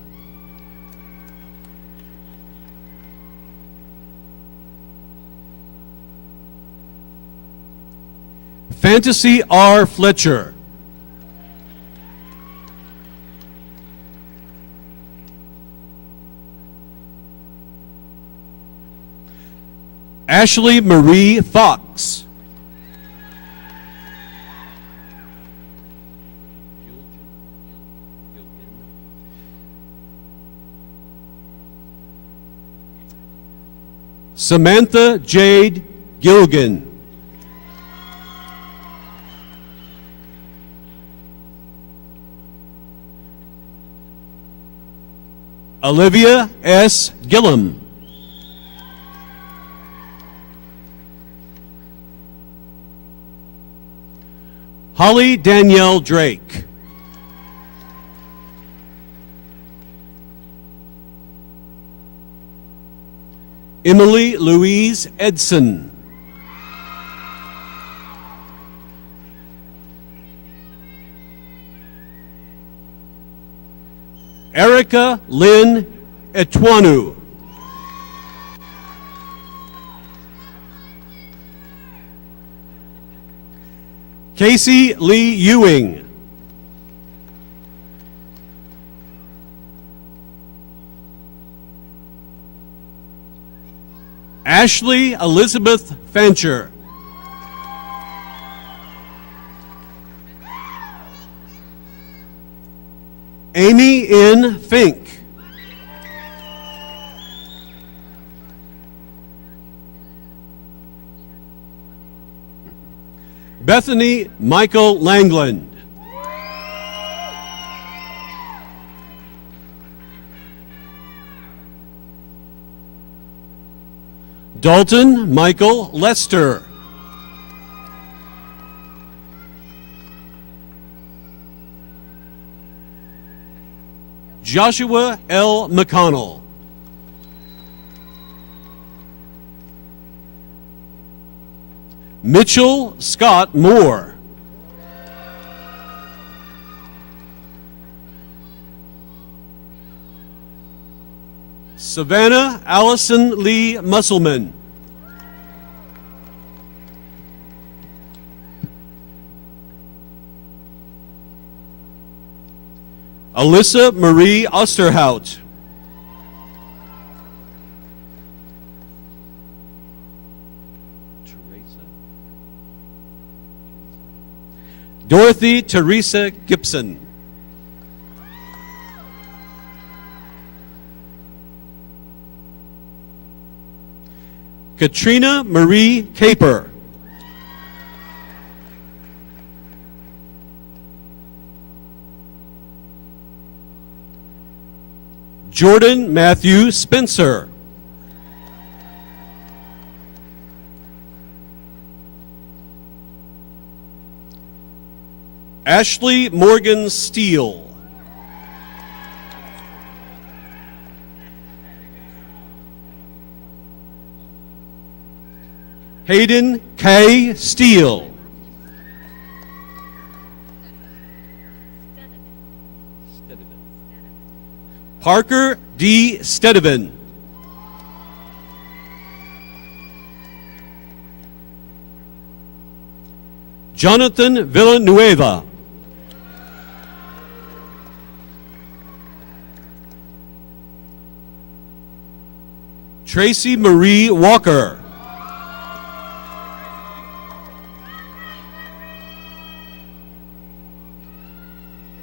Fantasy R. Fletcher. Ashley Marie Fox. Samantha Jade Gilgan. Olivia S. Gillum. Holly Danielle Drake. Emily Louise Edson. Erica Lynn Etwanu. Casey Lee Ewing. Ashley Elizabeth Fancher. Amy N. Fink. Bethany Michael Langland. Dalton Michael Lester. Joshua L. McConnell. Mitchell Scott Moore. Savannah Allison Lee Musselman. Alyssa Marie Osterhout. Dorothy Teresa Gibson. Katrina Marie Caper. Jordan Matthew Spencer. Ashley Morgan Steele. Hayden K. Steele. Parker D. Stedevin. Jonathan Villanueva. Tracy Marie Walker.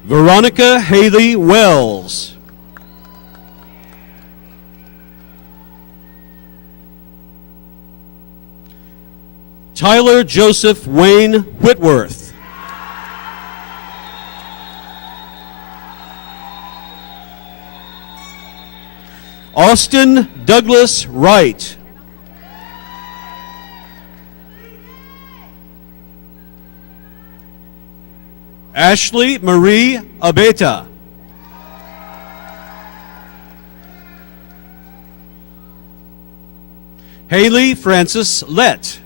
Veronica Haley Wells. Tyler Joseph Wayne Whitworth. Austin Douglas Wright. Ashley Marie Abeta. Haley Francis Lett.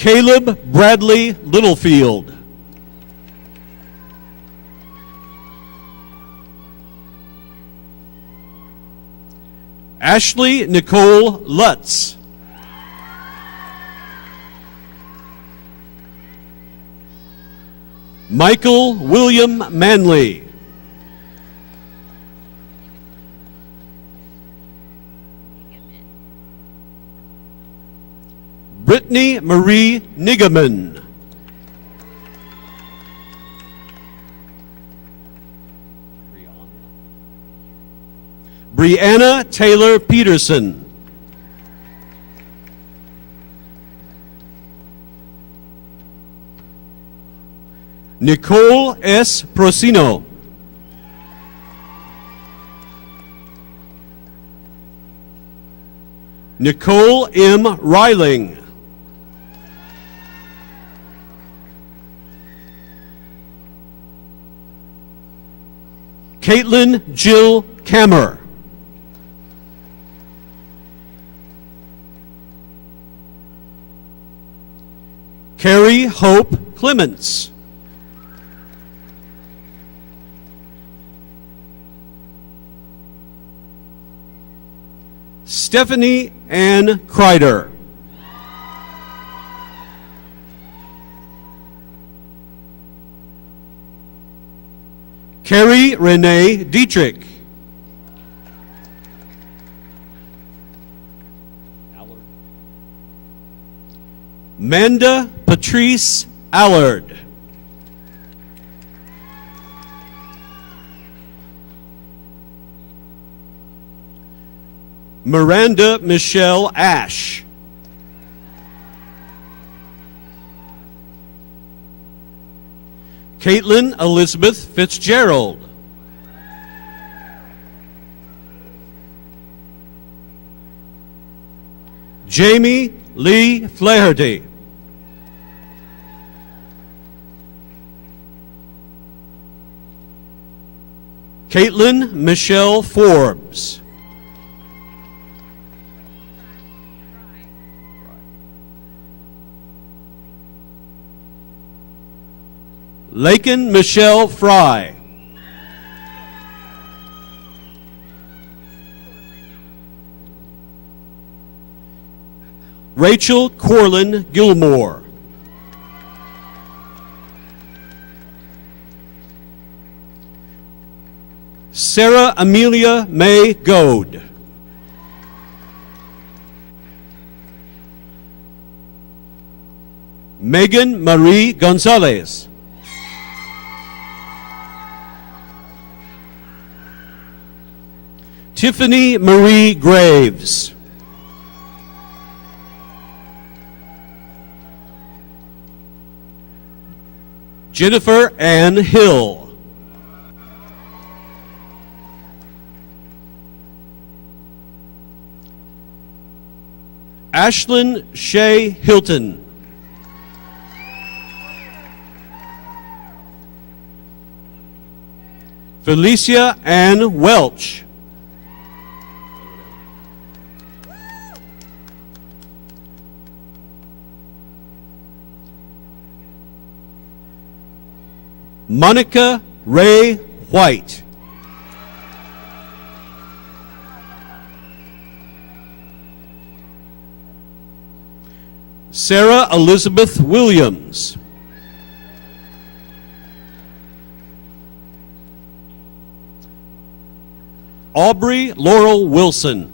Caleb Bradley Littlefield. Ashley Nicole Lutz. Michael William Manley. Brittany Marie Nigaman. Brianna Taylor Peterson. Nicole S. Procino. Nicole M. Reiling. Caitlin Jill Kammer. Carrie Hope Clements. Stephanie Ann Kreider. Carrie Renee Dietrich. Manda Patrice Allard. Miranda Michelle Ash. Caitlin Elizabeth Fitzgerald. Jamie Lee Flaherty. Caitlin Michelle Forbes. Lakin Michelle Fry. Rachel Corlin Gilmore. Sarah Amelia May Goad. Megan Marie Gonzalez. Tiffany Marie Graves. Jennifer Ann Hill. Ashlyn Shea Hilton. Felicia Ann Welch. Monica Ray White. Sarah Elizabeth Williams. Aubrey Laurel Wilson.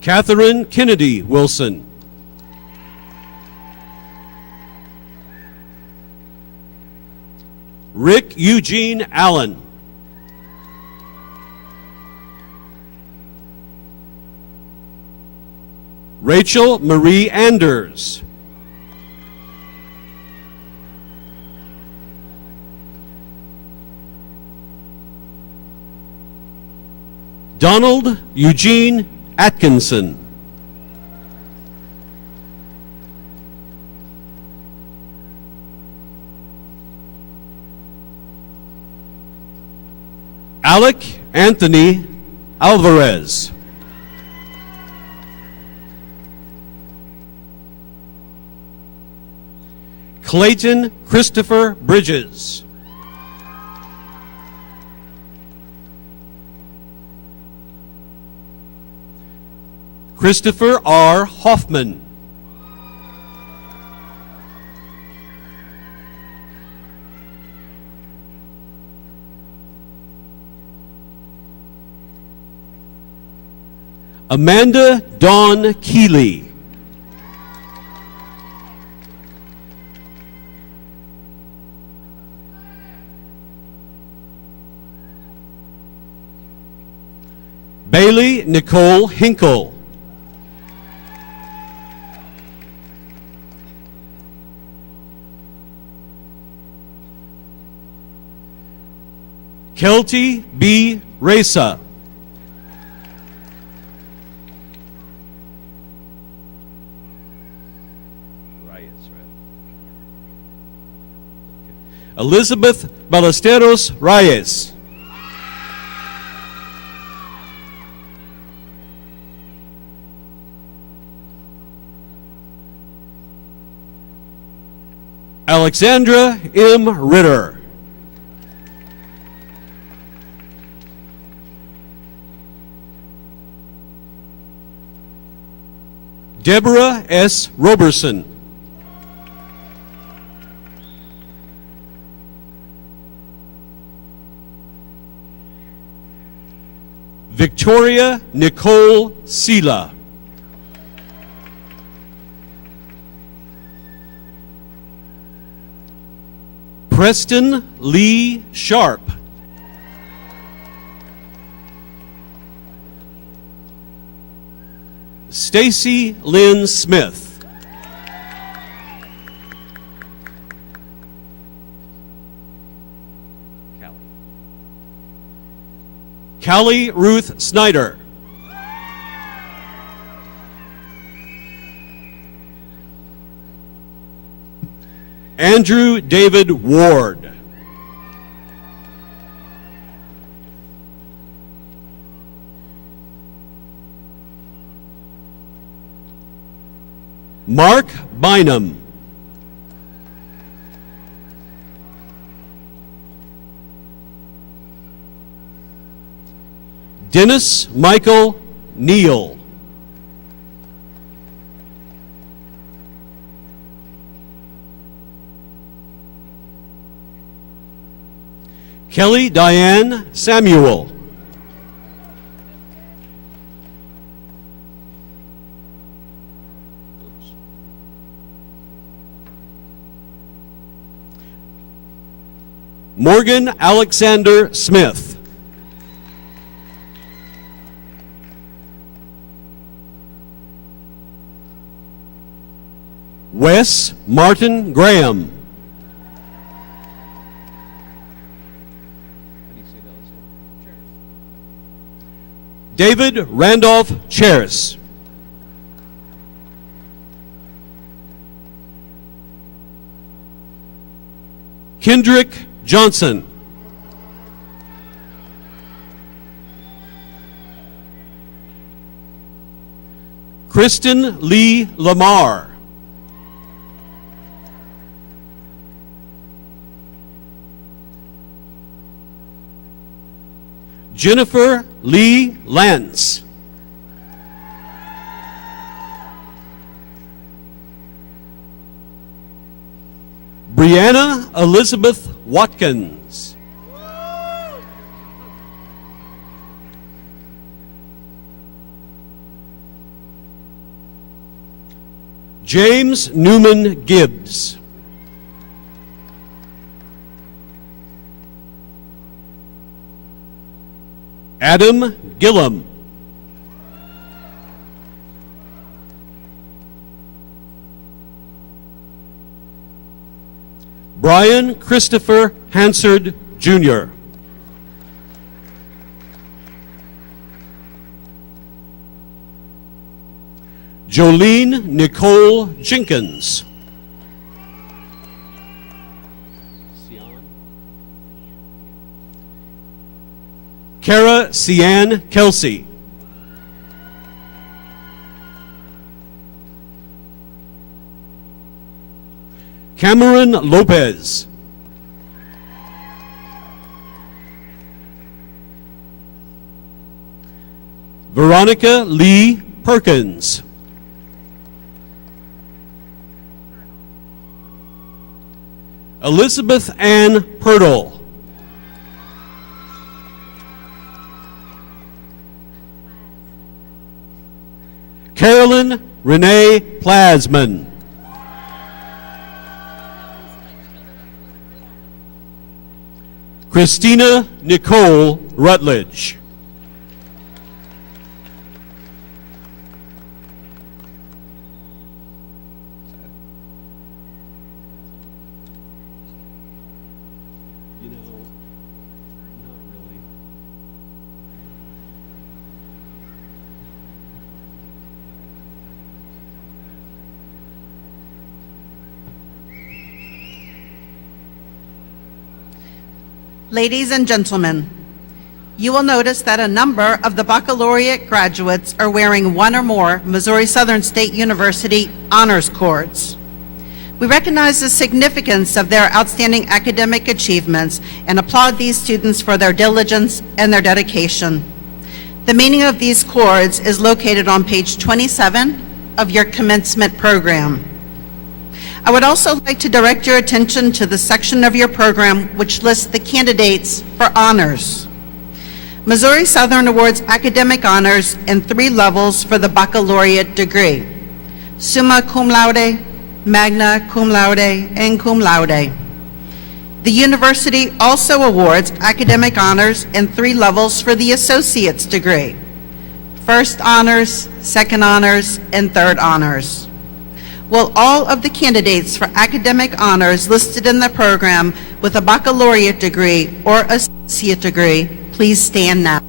Catherine Kennedy Wilson. Rick Eugene Allen. Rachel Marie Anders. Donald Eugene Atkinson. Alec Anthony Alvarez. Clayton Christopher Bridges. Christopher R. Hoffman. Amanda Dawn Keeley. Bailey Nicole Hinkle. Kelty B. Reza. Elizabeth Ballesteros Reyes. Alexandra M. Ritter. Deborah S. Roberson. Victoria Nicole Sela. Preston Lee Sharp. Stacy Lynn Smith. Callie Ruth Snyder. Andrew David Ward. Mark Bynum. Dennis Michael Neal. Kelly Diane Samuel. Morgan Alexander Smith. Wes Martin Graham. David Randolph Charis. Kendrick Johnson. Kristen Lee Lamar. Jennifer Lee Lance. Brianna Elizabeth Watkins. James Newman Gibbs. Adam Gillum. Brian Christopher Hansard, Jr. Jolene Nicole Jenkins. Kara Cian Kelsey. Cameron Lopez. Veronica Lee Perkins. Elizabeth Ann Purtle. Carolyn Renee Plasman. Christina Nicole Rutledge. Ladies and gentlemen, you will notice that a number of the baccalaureate graduates are wearing one or more Missouri Southern State University honors cords. We recognize the significance of their outstanding academic achievements and applaud these students for their diligence and their dedication. The meaning of these cords is located on page 27 of your commencement program. I would also like to direct your attention to the section of your program which lists the candidates for honors. Missouri Southern awards academic honors in 3 levels for the baccalaureate degree: summa cum laude, magna cum laude, and cum laude. The university also awards academic honors in 3 levels for the associate's degree: first honors, second honors, and third honors. Will all of the candidates for academic honors listed in the program with a baccalaureate degree or associate degree please stand now?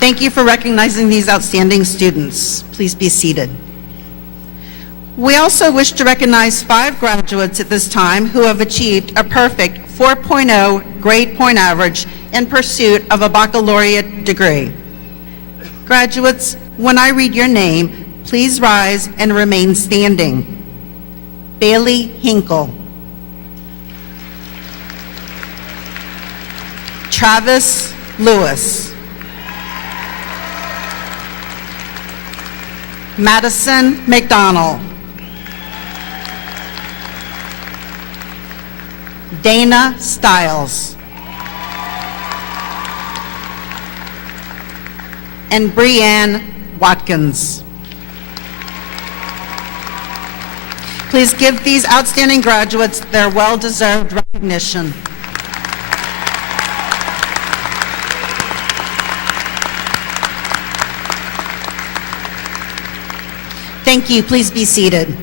Thank you for recognizing these outstanding students. Please be seated. We also wish to recognize 5 graduates at this time who have achieved a perfect 4.0 grade point average in pursuit of a baccalaureate degree. Graduates, when I read your name, please rise and remain standing. Bailey Hinkle. Travis Lewis. Madison McDonald. Dana Stiles. And Brianne Watkins. Please give these outstanding graduates their well-deserved recognition. Thank you. Please be seated.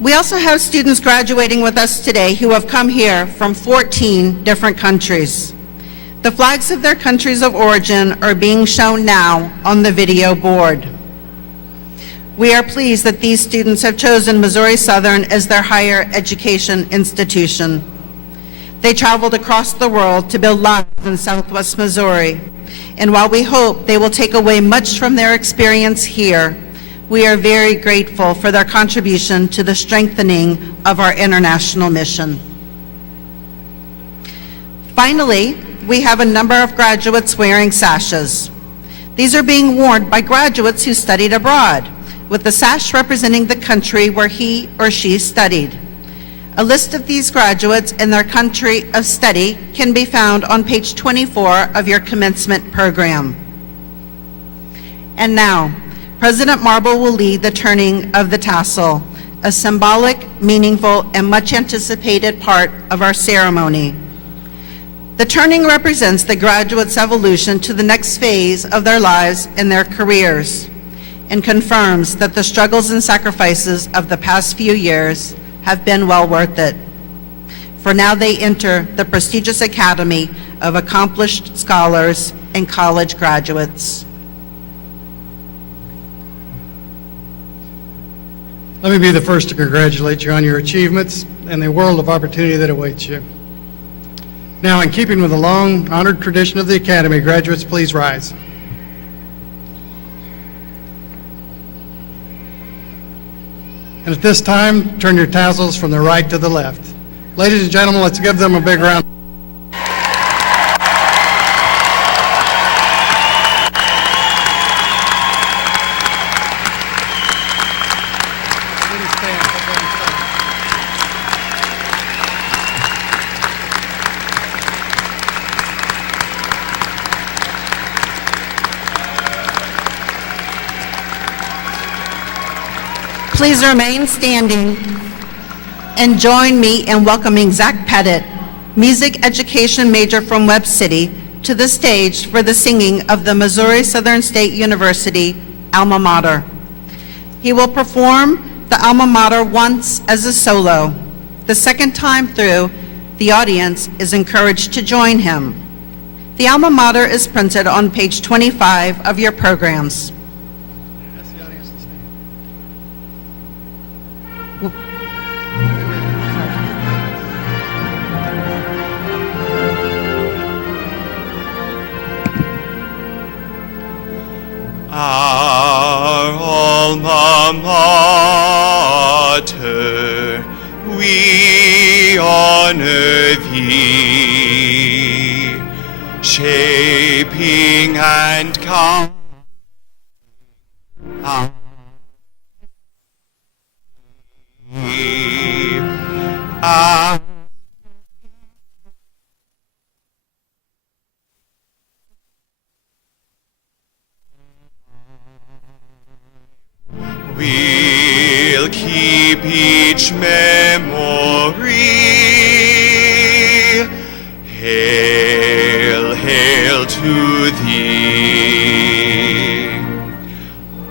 We also have students graduating with us today who have come here from 14 different countries. The flags of their countries of origin are being shown now on the video board. We are pleased that these students have chosen Missouri Southern as their higher education institution. They traveled across the world to build lives in Southwest Missouri, and while we hope they will take away much from their experience here, we are very grateful for their contribution to the strengthening of our international mission. Finally, we have a number of graduates wearing sashes. These are being worn by graduates who studied abroad, with the sash representing the country where he or she studied. A list of these graduates and their country of study can be found on page 24 of your commencement program. And now, President Marble will lead the turning of the tassel, a symbolic, meaningful, and much anticipated part of our ceremony. The turning represents the graduates' evolution to the next phase of their lives and their careers, and confirms that the struggles and sacrifices of the past few years have been well worth it. For now they enter the prestigious Academy of Accomplished Scholars and College Graduates. Let me be the first to congratulate you on your achievements and the world of opportunity that awaits you. Now, in keeping with the long honored tradition of the Academy, graduates, please rise. And at this time, turn your tassels from the right to the left. Ladies and gentlemen, let's give them a big round. Please remain standing and join me in welcoming Zach Pettit, music education major from Webb City, to the stage for the singing of the Missouri Southern State University Alma Mater. He will perform the Alma Mater once as a solo. The second time through, the audience is encouraged to join him. The Alma Mater is printed on page 25 of your programs. Ask the audience to stand. Our alma mater, we honor thee, shaping and counting we'll keep each memory. Hail, hail to thee,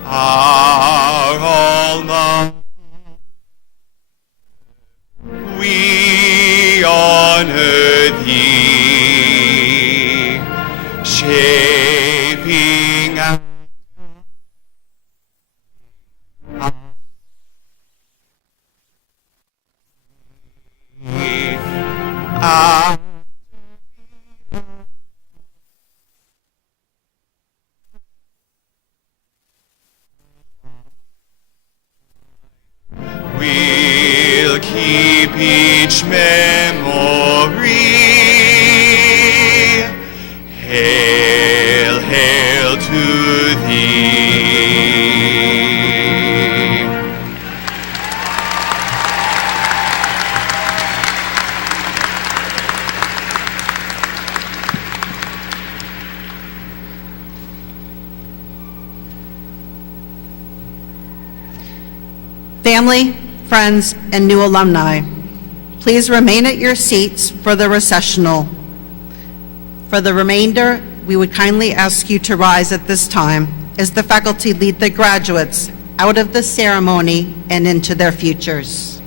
our alma. We honor thee, shaping and we'll keep each memory. Hail, hail to thee. Family, friends, and new alumni, please remain at your seats for the recessional. For the remainder, we would kindly ask you to rise at this time as the faculty lead the graduates out of the ceremony and into their futures.